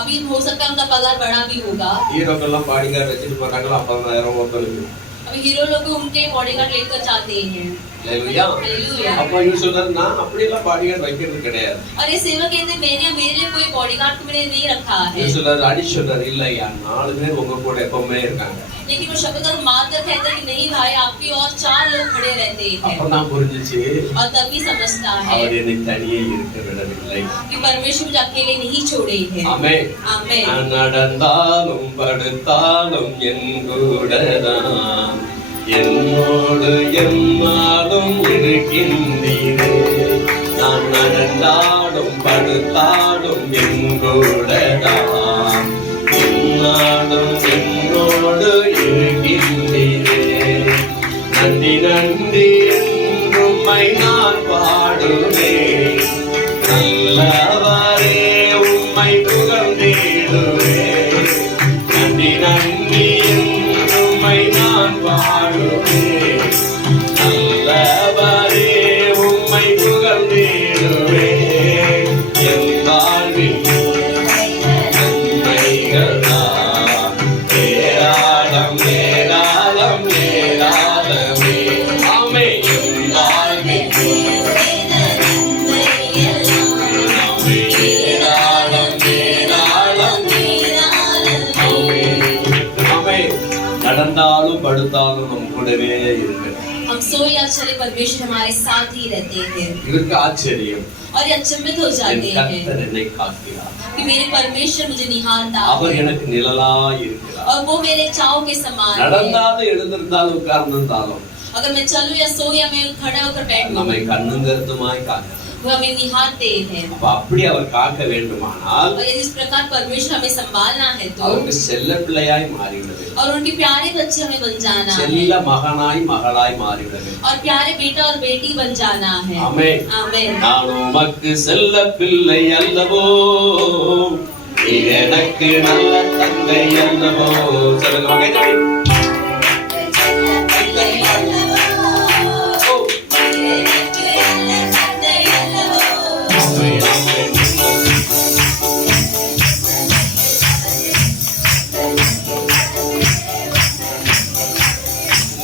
अभी हो सकता है उनका पगार बढ़ा भी होगा। ஹீரோக்கெல்லாம் பாடிகார்ட் வச்சிட்டு போறாங்க 50,000 ஒருத்தருக்கு. अभी हीरो लोग उनके बॉडीगार्ड लेकर जाते हैं। ஹalleluya. हालेलुया। அப்ப யூ சொல்றா அப்படி எல்லாம் பாடிகார்ட் வைக்கிறது கிடையாது. और ये सेवक कहते हैं मेरे लिए कोई बॉडीगार्ड को मैंने नहीं रखा है। யூ சொல்ற அடிஷனர் இல்லையா 4 பேர் உங்க கூட எப்பவுமே இருக்காங்க. लेकिन वो शब्द और मारकर कहता है कि नहीं भाई आपके और 4 लोग खड़े रहते हैं। அப்பதான் புரிஞ்சிச்சு और तभी समझता है அவர் என்னை தனியே இருக்க விடவில்லை. कि परमेश्वर मुझे अकेले नहीं छोड़े हैं। ஆமென். आमेन। நான் நடந்தாலும் படுத்தாலும் என் கூடதான் என்னோடு என்னாலும் இருக்கின்றீரே. நான் நடந்தாலும் படுத்தாலும் என் கூடதான் என்னாலும் என்னோடு இருக்கின்றீரே. நன்றி நன்றி உம்மை நான் பாடுவேன், நல்லவரே உம்மை புகழ்ந்திடுவேன். நன்றி நன்றி உம்மை நான் பாடுவேன், நல்லவரே உம்மை புகழ்ந்திடுவேன். என் வாழ்வில் நன்மைகள்தான் ஏராளம் ஏராளம் ஏராளமே. ஆமென். என் வாழ்வில் நடந்தாலும் படுத்தாலும் நம் கூடவே இருக்கு. हम सोए या चले परमेश्वर हमारे साथ ही रहते हैं இதற்கு ஆச்சரியம் और ये अचंभित हो என் जाते हैं கர்த்தர் என்னை காக்கிறார். कि मेरे परमेश्वर मुझे निहारता அவர் है எனக்கு நிழலா இருக்கிறார். और वो मेरे छांव के समान है। நடந்தாலும் எழுந்திருந்தாலும் உட்கார்ந்திருந்தாலும் अगर मैं चलूं या सो या मैं खड़ा होकर बैठूं நம்மை கண்ணும் கருத்துமாய் காக்கிறார். वो हमें निहारते हैं। அப்ப அப்படி அவர் காக்க வேண்டுமானால் और यदि इस प्रकार परमेश्वर हमें संभालना है तो அவருக்கு செல்ல பிள்ளையாய் மாறிவிடுது, और उनके प्यारे बच्चे हमें बन जाना है செல்ல மகனாய் மகளாய் மாறிவிடுது. और प्यारे बेटा और बेटी बन जाना है। ஆமென். आमेन। நான் உமக்கு செல்ல பிள்ளை அல்லவோ, நீர் எனக்கு நல்ல தந்தை அல்லவோ. சொல்லுங்க மகனே.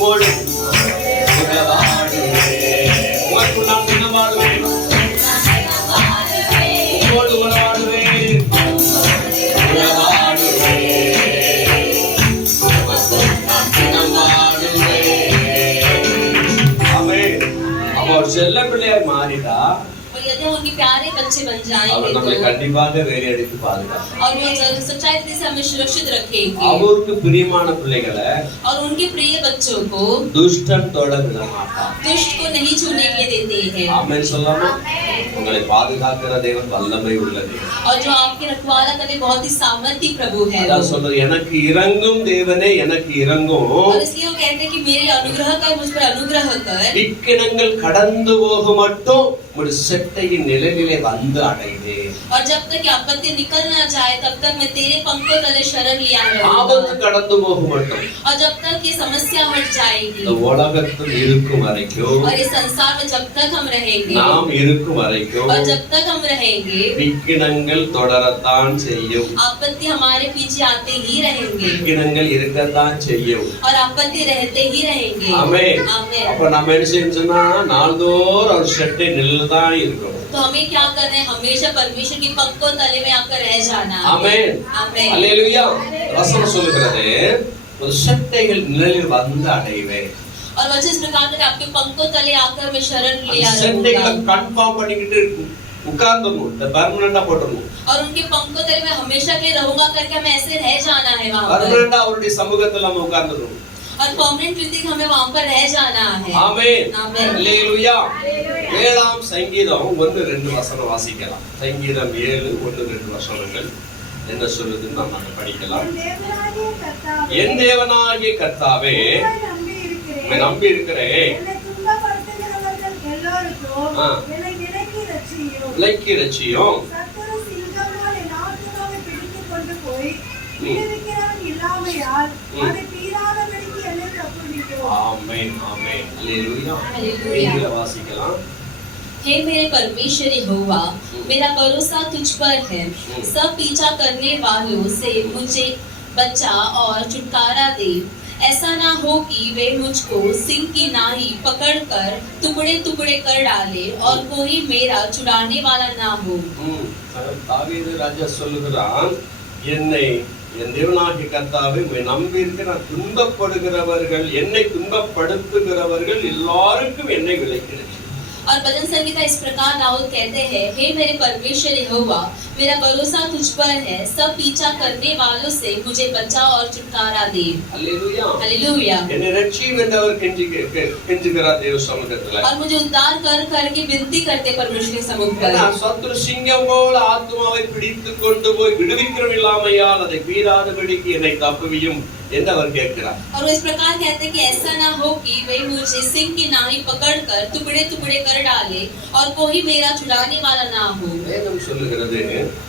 உம்மோடு உறவாடுவேன். உமக்கு நான் தினமாடுவேன். உம்மோடு உறவாடுவேன். உறவாடுவேன். உமக்கு நான் தினமாடுவேன். ஆமென். அப்ப அவர் செல்ல பிள்ளையாய் மாறிட்டா और यदि हम उनके प्यारे बच्चे बन அவர் जाएंगे நம்மை तो கண்டிப்பாக வேறு அடித்து பாதுகாப்பார். और वो सच्चाई से हमें सुरक्षित रखेंगे அவருக்கு பிரியமான பிள்ளைகளை और उनके प्रिय बच्चों को துஷ்டன் தொட விட மாட்டார். दुष्ट को नहीं छूने के लिए देते हैं। ஆமென் சொல்லாமா? உங்களை பாதுகாக்கிற தேவன் வல்லமை உள்ளது. और जो आपके रखवाला करने बहुत ही सामर्थ्य प्रभु है। அதான் சொல்றது, எனக்கு இறங்கும் தேவனே எனக்கு இறங்கும். और इसलिए वो कहते हैं कि मेरे अनुग्रह कर, मुझ पर अनुग्रह कर। இக்கிணங்கள் கடந்து போக மட்டும் ஒரு செட்டையின் நிழலிலே வந்து அடைவேன். और जब तक ये आपत्ति निकल ना जाए तब तक मैं तेरे पंखों तले शरण लिया ஆபத்து रहूंगा। கடந்து போகும் மட்டும் और जब तक ये समस्या हट जाएगी இந்த உலகத்தில் இருக்கும் வரைக்கும், और इस संसार में जब तक हम रहेंगे நாம் இருக்கும் வரைக்கும் और जब तक हम रहेंगे விக்கினங்கள் தொடரத்தான் செய்யும். आपत्ति हमारे पीछे आते ही रहेंगे விக்கினங்கள் இருக்கத்தான் செய்யும். और आपत्ति रहते ही रहेंगे। ஆமென். आमेन। அப்ப நம்ம என்ன செஞ்சோம்னா நாள்தோறும் ஒரு செட்டை நிழல் தான் இருக்கும். तो हमें क्या करना है? हमेशा परमेश्वर की पंखों तले में आकर रह जाना है। ஆமென். आमेन। அல்லேலூயா. வசனம் சொல்லுகிறது ஒரு செட்டைகள் நிழலில் வந்து அடைவேன். और वचन इस प्रकार का आपके पंखों तले आकर मैं शरण लिया செட்டைகளை रहूंगा கன்ஃபார்ம் பண்ணிக்கிட்டு உட்கார்ந்துடணும். இந்த பெர்மனண்டா போட்டுடணும். और उनके पंखों तले में हमेशा के लिए रहूंगा करके हमें ऐसे रह जाना है वहाँ पर பெர்மனண்டா அவருடைய சமூகத்துல நம்ம உட்கார்ந்துடணும். और परमानेंट रीति हमें वहाँ पर रह जाना है। ஆமென். ஆமென். அல்லேலூயா. 7ஆம் சங்கீதம் 1-2 வசனம் வாசிக்கலாம். சங்கீதம் 7:1-2 வசனங்கள் என்ன சொல்லுதுன்னு நம்ம அங்க படிக்கலாம். என் தேவனாகிய கர்த்தாவே உம்மை நம்பி இருக்கிறேன். விலக்கி ரட்சியும். ஆமென். ஆமென். அல்லேலூயா. அல்லேலூயா. வாசிக்கலாம். हे मेरे परमेश्वर यहोवा, मेरा भरोसा तुझ पर है। सब पीछा करने वालों से मुझे बचा और छुटकारा दे। ऐसा ना हो कि वे मुझको सिंह की नाई पकड़कर टुकड़े टुकड़े कर डाले और कोई मेरा छुड़ाने वाला ना हो। தாவீது ராஜா சொல்லுகிறான், என்னை என் தேவனாகிய கர்த்தாவே உம்மை நம்பி இருக்கிற துன்பப்படுகிறவர்கள், என்னை துன்பப்படுத்துகிறவர்கள் எல்லாருக்கும் என்னை விலக்கி. और भजन संगीता इस प्रकार दाऊद कहते हैं, हे मेरे परमेश्वर यहोवा, मेरा भरोसा तुझ पर है। सब पीछा करने वालों से मुझे बचा और छुटकारा दे। அல்லேலூயா. हालेलुया। என்னை ரட்சியும் என்று அவர் கெஞ்சுகிறார் தேவ சமூகத்துல. और मुझे उद्धार कर करके विनती करते परमेश्वर के समुख पर। சத்துரு சிங்கம் போல ஆத்மாவை பிடித்து கொண்டு போய் விடுவிக்கிறோம் இல்லாமையால் அதை மீறாதபடிக்கு என்னை தப்புவியும் என்று அவர் கேட்கிறார். और वो इस प्रकार कहते हैं कि ऐसा ना हो कि वे मुझे सिंह की नाई पकड़कर टुकड़े टुकड़े कर डाले और कोई मेरा छुड़ाने वाला ना हो। வேதம் சொல்லுகிறது,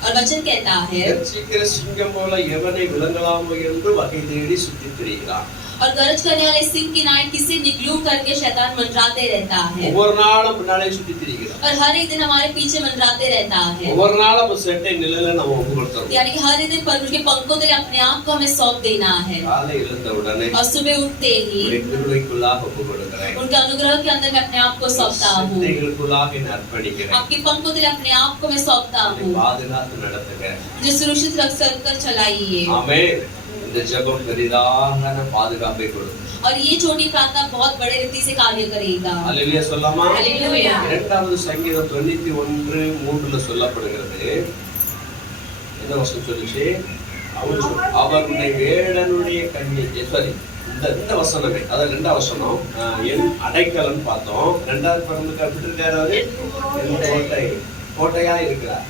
और वचन कहता है, கர்ச்சிக்கிற சிங்கம் போல எவனை விலங்கலாமோ என்று வகை தேடி சுற்றித் திரிகிறான். और गरज करने वाले सिंह की नाई किसे निगलूं करके शैतान मंडराते रहता है। ஒவ்வொரு நாளும் பின்னாலே சுற்றித் திரிகிறான். और हर एक दिन हमारे पीछे मंडराते रहता है। ஒவ்வொரு நாளும் செட்டை நிழலை நம்ம ஒப்புக்கொடுத்தோம். यानी कि हर एक दिन परमेश्वर के पंखों तले अपने आप को हमें सौंप देना है। காலை எழுந்த உடனே और सुबह उठते ही கிருபைக்குள்ளாக ஒப்புக்கொடுக்கிறேன். उनके अनुग्रह के अंदर मैं अपने आप को सौंपता हूँ। செட்டைகளுக்குள்ளாக என்னை அர்ப்பணிக்கிறேன். आपके पंखों तले अपने आप को मैं सौंपता என்னை हूँ। பாதுகாத்து நடத்துகிறேன். जो सुरक्षित रख कर चलाइए। ஆமென். இந்த ஜெபம் பெரிதான பாதுகாப்பை கொடுக்கும். और ये छोटी प्रार्थना बहुत बड़े रीति से कार्य करेगा। அல்லேலூயா சொல்லாமா? அல்லேலூயா. 2வது சங்கீதம் 91:3 சொல்லப்படுகிறது. என்ன வசனம் சொல்லுச்சு? அவர் உன்னை வேடனுடைய கண்ணி. சாரி, இந்த வசனமே அதாவது 2வது வசனம் என் அடைக்கலம் பார்த்தோம். 2வது பரம்புக்கு அப்படி இருக்காரு, அவரு கோட்டையா இருக்கிறார்.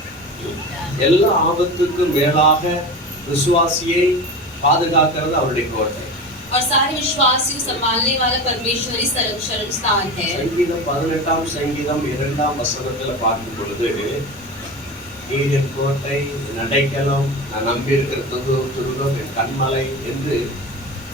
எல்லா ஆபத்துக்கும் மேலாக விசுவாசியை பாதுகாக்கிறது அவருடைய கோட்டை. और सारे विश्वासी को संभालने वाला परमेश्वर ही शरण स्थान है। சங்கீதம் 18ஆம் சங்கீதம் 2ஆம் வசனத்துல பார்க்கும் பொழுது, நீர் என் கோட்டை, என் அடைக்கலம், நான் நம்பி இருக்கிற துருகம், என் கண்மலை என்று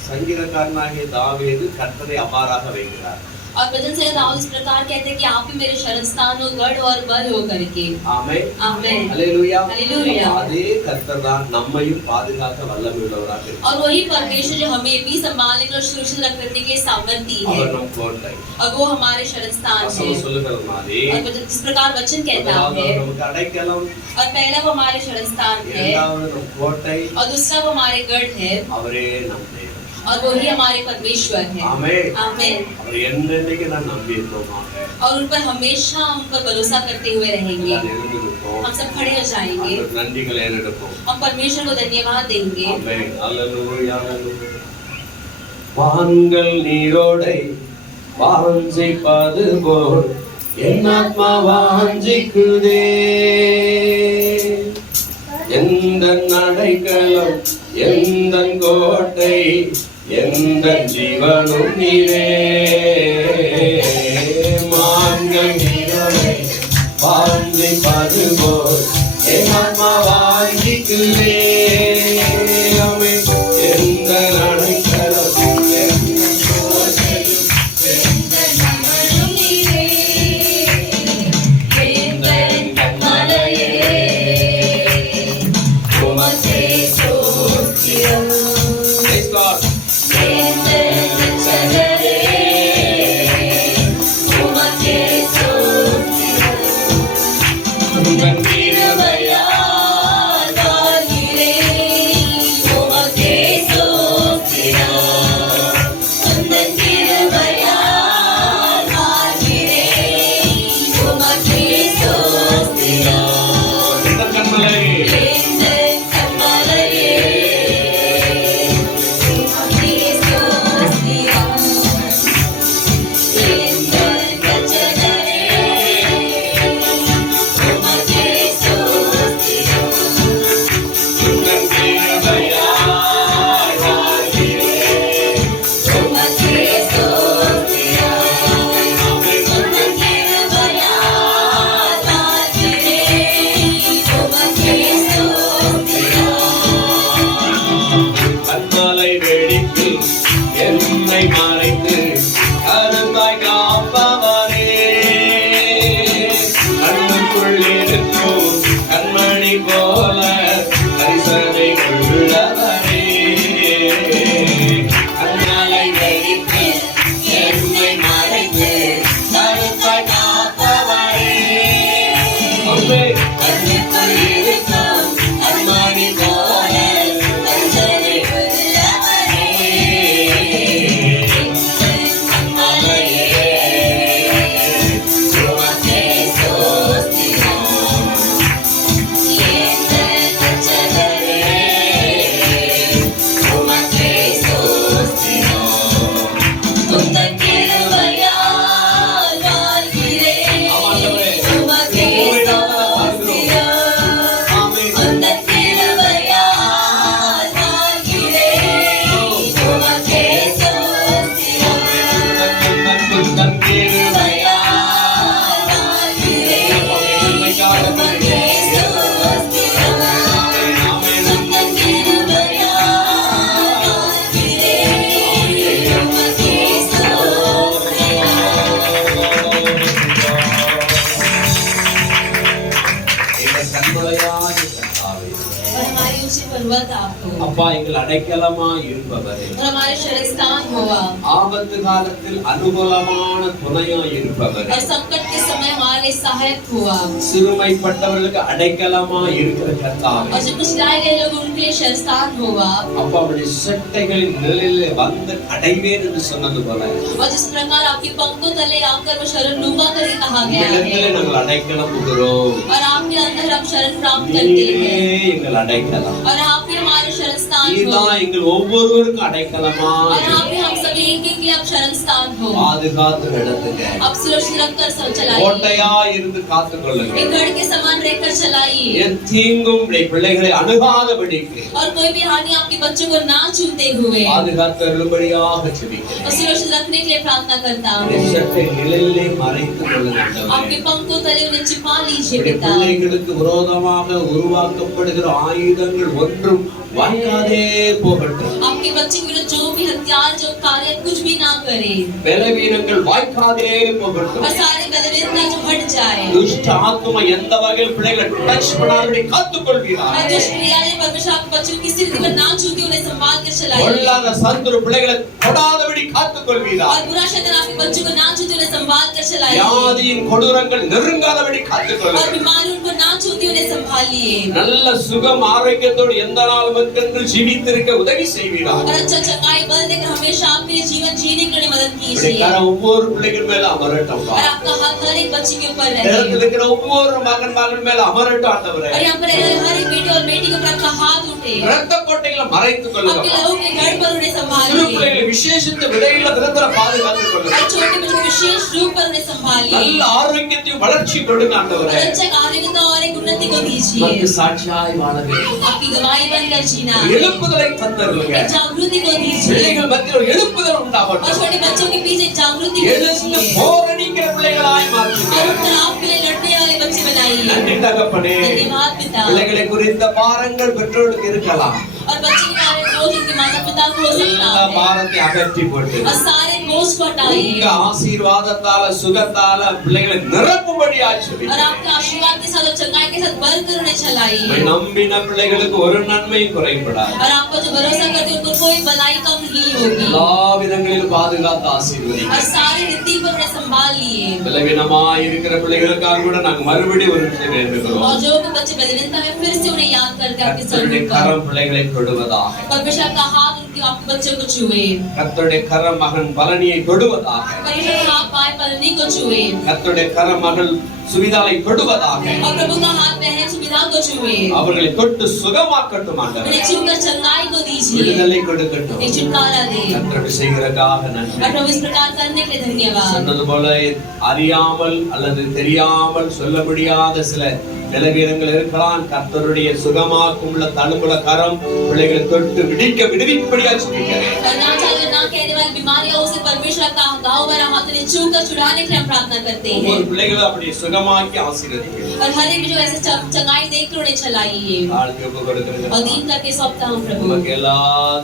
சங்கீதக்காரனாகிய தாவீது கர்த்தரை அபாராக வைக்கிறார். और भजन से दाऊद इस प्रकार कहते हैं कि आप ही मेरे शरण स्थान हो, गढ़ और बल हो करके। ஆமென். आमेन। அல்லேலூயா. அல்லேலூயா. அதே கர்த்தர் தான் நம்மையும் பாதுகாக்க வல்லமையுள்ளவராக இருக்கிறார். और वही परमेश्वर जो हमें भी संभालने के लिए सुरक्षित रखने के लिए सामर्थ्य है। அவர் நம் கோட்டை. और वो हमारे शरण स्थान है। வசனம் சொல்லுகிறது மாதிரி और भजन इस प्रकार वचन कहता முதலாவது है, நமக்கு அடைக்கலம், और पहला वो हमारे शरण स्थान है, இரண்டாவது நம் கோட்டை, और दूसरा वो हमारे गढ़ है, அவரே நம் தேவன். और वो ही हमारे परमेश्वर है। ஆமென். आमेन। அவர் என்னென்னைக்கு நான் நம்பி இருந்தோமாக और उन पर हमेशा हम पर भरोसा करते हुए रहेंगे। எழுந்திருப்போம். हम सब खड़े हो जाएंगे। அவருக்கு நன்றிகளை ஏறெடுப்போம். हम परमेश्वर को धन्यवाद देंगे। ஆமென். அல்லேலூயா. அல்லேலூயா. வான்கள் நீரோடை வாஞ்சிப்பது போல் என் ஆத்மா வாஞ்சிக்குதே. எந்தன் அடைக்கலம், எந்தன் கோட்டை, எந்தன் ஜீவனும் நீரே. மான்கள் நீரோடை வாஞ்சிப்பது போல் என் ஆன்மா வாஞ்சிக்குதே. ஆமென். எந்த அடைக்கலம் Praise God. உங்கள் கிருபையால் இந்த கண்மலையே கண்மலை வெடித்து என்னை மறைத்து கருத்தாய் காப்பவரே. கண்ணுக்குள் இருக்கும் கண்மணி போல கரிசனை உள்ளவரே. கண்மலை வெடித்து என்னை மறைத்து கருத்தாய் காப்பவரே. ஆமென். கண்ணுக்குள் இருக்கும் கண்மணி போல கரிசனை और हमारे ऊंचे पर्वत आप हो அப்பா எங்கள் அடைக்கலமா இருப்பவரே. और हमारे शरणस्थान हो आप ஆபத்து காலத்தில் அனுகூலமான துணையா இருப்பவரே. और संकट के समय हमारे सहायक हो आप சிறுமைப்பட்டவர்களுக்கு அடைக்கலமா இருக்கிற கர்த்தாவே. और जो कुचलाए गए लोग उनके लिए शरणस्थान हो आप அப்பா உடைய சட்டைகளின் நிழலிலே வந்து அடைவேன் என்று சொன்னது போல और जिस प्रकार आपके पंखों तले आकर वो शरण लूंगा करके कहा गया இடத்திலே है நாங்கள் அடைக்கலம் புகிறோம். और आपके अंदर हम शरण प्राप्त करते நீரே हैं எங்கள் அடைக்கலம். और आप ही हमारे शरण स्थान हो நீதான் எங்கள் ஒவ்வொருவருக்கும் அடைக்கலமா और आप ही हम सभी एक के लिए आप शरण स्थान हो பாதுகாத்து நடத்துங்க. आप सुरक्षित रखकर सब चलाइए கோட்டையா இருந்து காத்துக்கொள்ளுங்க. एक गढ़ के समान रहकर चलाइए என் தீங்கும் உடைய பிள்ளைகளை அணுகாதபடிக்கு और कोई भी हानि आपके बच्चों को ना छूते हुए பாதுகாத்தருளும்படியாக ஜெபிக்கிறேன். और सुरक्षित रखने के लिए प्रार्थना करता உடைய हूँ சட்டை நிழலிலே மறைத்துக் கொள்ளுங்க ஆண்டவரே. आपके पंखों तले उन्हें छिपा लीजिए உடைய पिता பிள்ளைகளுக்கு விரோதமாக உருவாக்கப்படுகிற ஆயுதங்கள் ஒன்றும் வாய்க்காதே போகட்டும். आपके बच्चे के विरुद्ध जो भी हथियार जो कार्य कुछ भी ना करे பலவீனங்கள் வாய்க்காதே போகட்டும். और सारे बलवीनता जो हट जाए துஷ்ட ஆத்துமா எந்த வகையில் பிள்ளைகளை டச் பண்ணாதபடி காத்துக்கொள்கிறார். और दुष्ट क्रियाएं परमेश्वर आपके बच्चों की किसी रीति में ना छूते उन्हें संभाल कर चलाइए பொல்லாத சத்துரு பிள்ளைகளை தொடாதபடி காத்துக்கொள்கிறார். और बुरा शैतान आपके बच्चों को ना छूते उन्हें संभाल कर चलाइए வியாதியின் கொடூரங்கள் நெருங்காதபடி और காத்துக்கொள்கிறார். बीमारी उनको ना छूते उन्हें संभालिए நல்ல சுகம் ஆரோக்கியத்தோடு எந்த நாளும் என்று ஜீவித்திருக்க உதவி செய்வீராக. और अच्छा चकाई बल देकर हमेशा आपके लिए जीवन जीने के लिए मदद உடைய कीजिए கரம் ஒவ்வொரு பிள்ளைகள் மேல அமரட்டும். और आपका हाथ हर एक बच्चे के ऊपर நேரத்தில் रहे இருக்கிற ஒவ்வொரு மகன் மேல அமரட்டும் ஆண்டவரே. और यहाँ पर हर एक बेटे और बेटी के ऊपर आपका हाथ उठे थे। இரத்த கோட்டைகளை மறைத்துக் आपके கொள்ளுங்க. लहू के गढ़ पर उन्हें சிறு संभालिए பிள்ளைகளை விசேஷித்த விதைகளை நிரந்தர பாதுகாத்துக் கொள்ளுங்க. और छोटे बच्चों को विशेष रूप पर उन्हें संभालिए நல்ல ஆரோக்கியத்தையும் வளர்ச்சி கொடுங்க और ஆண்டவரே. अच्छा आरोग्यता और एक उन्नति को दीजिए। நமக்கு சாட்சியாய் வாழ வேண்டும். आपकी गवाही बनकर जीना, எழுப்புதலை தந்தருளுங்க. एक जागृति को दीजिए பிள்ளைகள் மத்தியில் ஒரு எழுப்புதல் और உண்டாகட்டும். छोटे बच्चों के बीच एक जागृति को எழுந்து दीजिए போரடிக்கிற பிள்ளைகளாய் மாற்றுங்க. और उनका आपके लिए लड़ने वाले बच्चे बनाइए। நன்றி தகப்பனே. धन्यवाद पिता। பிள்ளைகளை குறித்த பாரங்கள் பெற்றோருக்கு இருக்கலாம். और बच्चे के बारे में बोझ उनके माता पिता को हो सकता எல்லா है பாரத்தை அகற்றி போட்டு और सारे बोझ को हटाइए உங்க ஆசீர்வாதத்தால சுகத்தால பிள்ளைகளை நிரப்பும்படி और ஆசீர்வதிங்க. आपके आशीर्वाद के साथ और चंगाई के साथ भरकर उन्हें चलाइए நம்பின பிள்ளைகளுக்கு ஒரு நன்மையும் குறைபடாது. और आपको जो भरोसा करते हैं उनको कोई भलाई कम नहीं होगी எல்லா விதங்களிலும் பாதுகாத்து ஆசீர்வதிங்க. और सारी रीति पर उन्हें संभाल लिए பலவீனமாய் இருக்கிற பிள்ளைகளுக்காக கூட நாங்க மறுபடியும் ஒரு விஷயம் வேண்டுகிறோம். और जो भी बच्चे बलहीनता में फिर से उन्हें याद करके आपके கர்த்தருடைய चरणों पर கரம் பிள்ளைகளை தொடுவதாக. परमेश्वर का हाथ उनके आपके बच्चों को छुए கர்த்தருடைய கரம் மகன் பலனியை தொடுவதாக. परमेश्वर का हाथ पाए पलनी को छुए கர்த்தருடைய கரம் மகள் சுவிதாலை தொடுவதாக. और प्रभु का हाथ बहन सुविधा को छुए அவர்களை தொட்டு சுகமாக்கட்டும் ஆண்டவரே. उन्हें छूकर चंगाई को दीजिए விடுதலை கொடுக்கட்டும். एक छुटकारा दे கர்த்தருடைய செய்கிறதுக்காக நன்றி. और प्रभु इस प्रकार करने के लिए धन्यवाद சொன்னது போல அறியாமல் அல்லது தெரியாமல் சொல்ல முடியாத சில பலவீனங்கள் இருக்கலாம். கர்த்தருடைய சுகமாக்கும் உள்ள தழும்புல கரம் பிள்ளைகளை தொட்டு விடுவிப்படியா சொல்லிக்கிறேன். और ना चाहे ना कहने वाली बीमारियों से परमेश्वर का गाँव भरा हाथ उन्हें छूकर छुड़ाने के लिए हम प्रार्थना करते हैं ஒவ்வொரு பிள்ளைகளும் அப்படி சுகமாக்கி ஆசீர்வதிக்கிறேன். और हर एक जो ऐसे चंगाई देकर उन्हें चलाइए தாழ்த்தி ஒப்பு கொடுக்கிறேன். और दीन करके सौंपता हूँ प्रभु உமக்கு எல்லா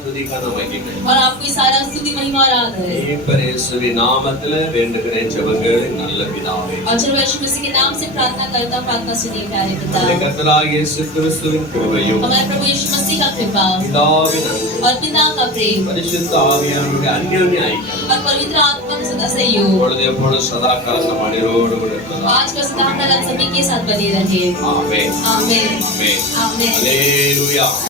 துதிக்கான மகிமை और आपको सारा स्तुति महिमा और आदर है மீட்பர் இயேசுவின் நாமத்திலே வேண்டுகிறேன் ஜெபங்கள் நல்ல பிதாவே. और चलो यीशु मसीह के नाम से प्रार्थना करता हूँ प्रार्थना सुनिए प्यारे पिता நம்முடைய கர்த்தராகிய இயேசு கிறிஸ்துவின் கிருபையும் हमारे प्रभु यीशु मसीह का कृपा பிதாவின் அன்பும் और पिता का प्रेम பரிசுத்த ஆவியானவருடைய அந்யோன்ய ஐக்கியம் और पवित्र आत्मा का सदा सहयोग இப்பொழுது எப்பொழுது சதா காலம் மனிதரோடு கூட இருப்பதாக. आज का सदा काल सभी के साथ बने रहे ஆமென். आमीन ஆமென். आमीन அல்லேலூயா.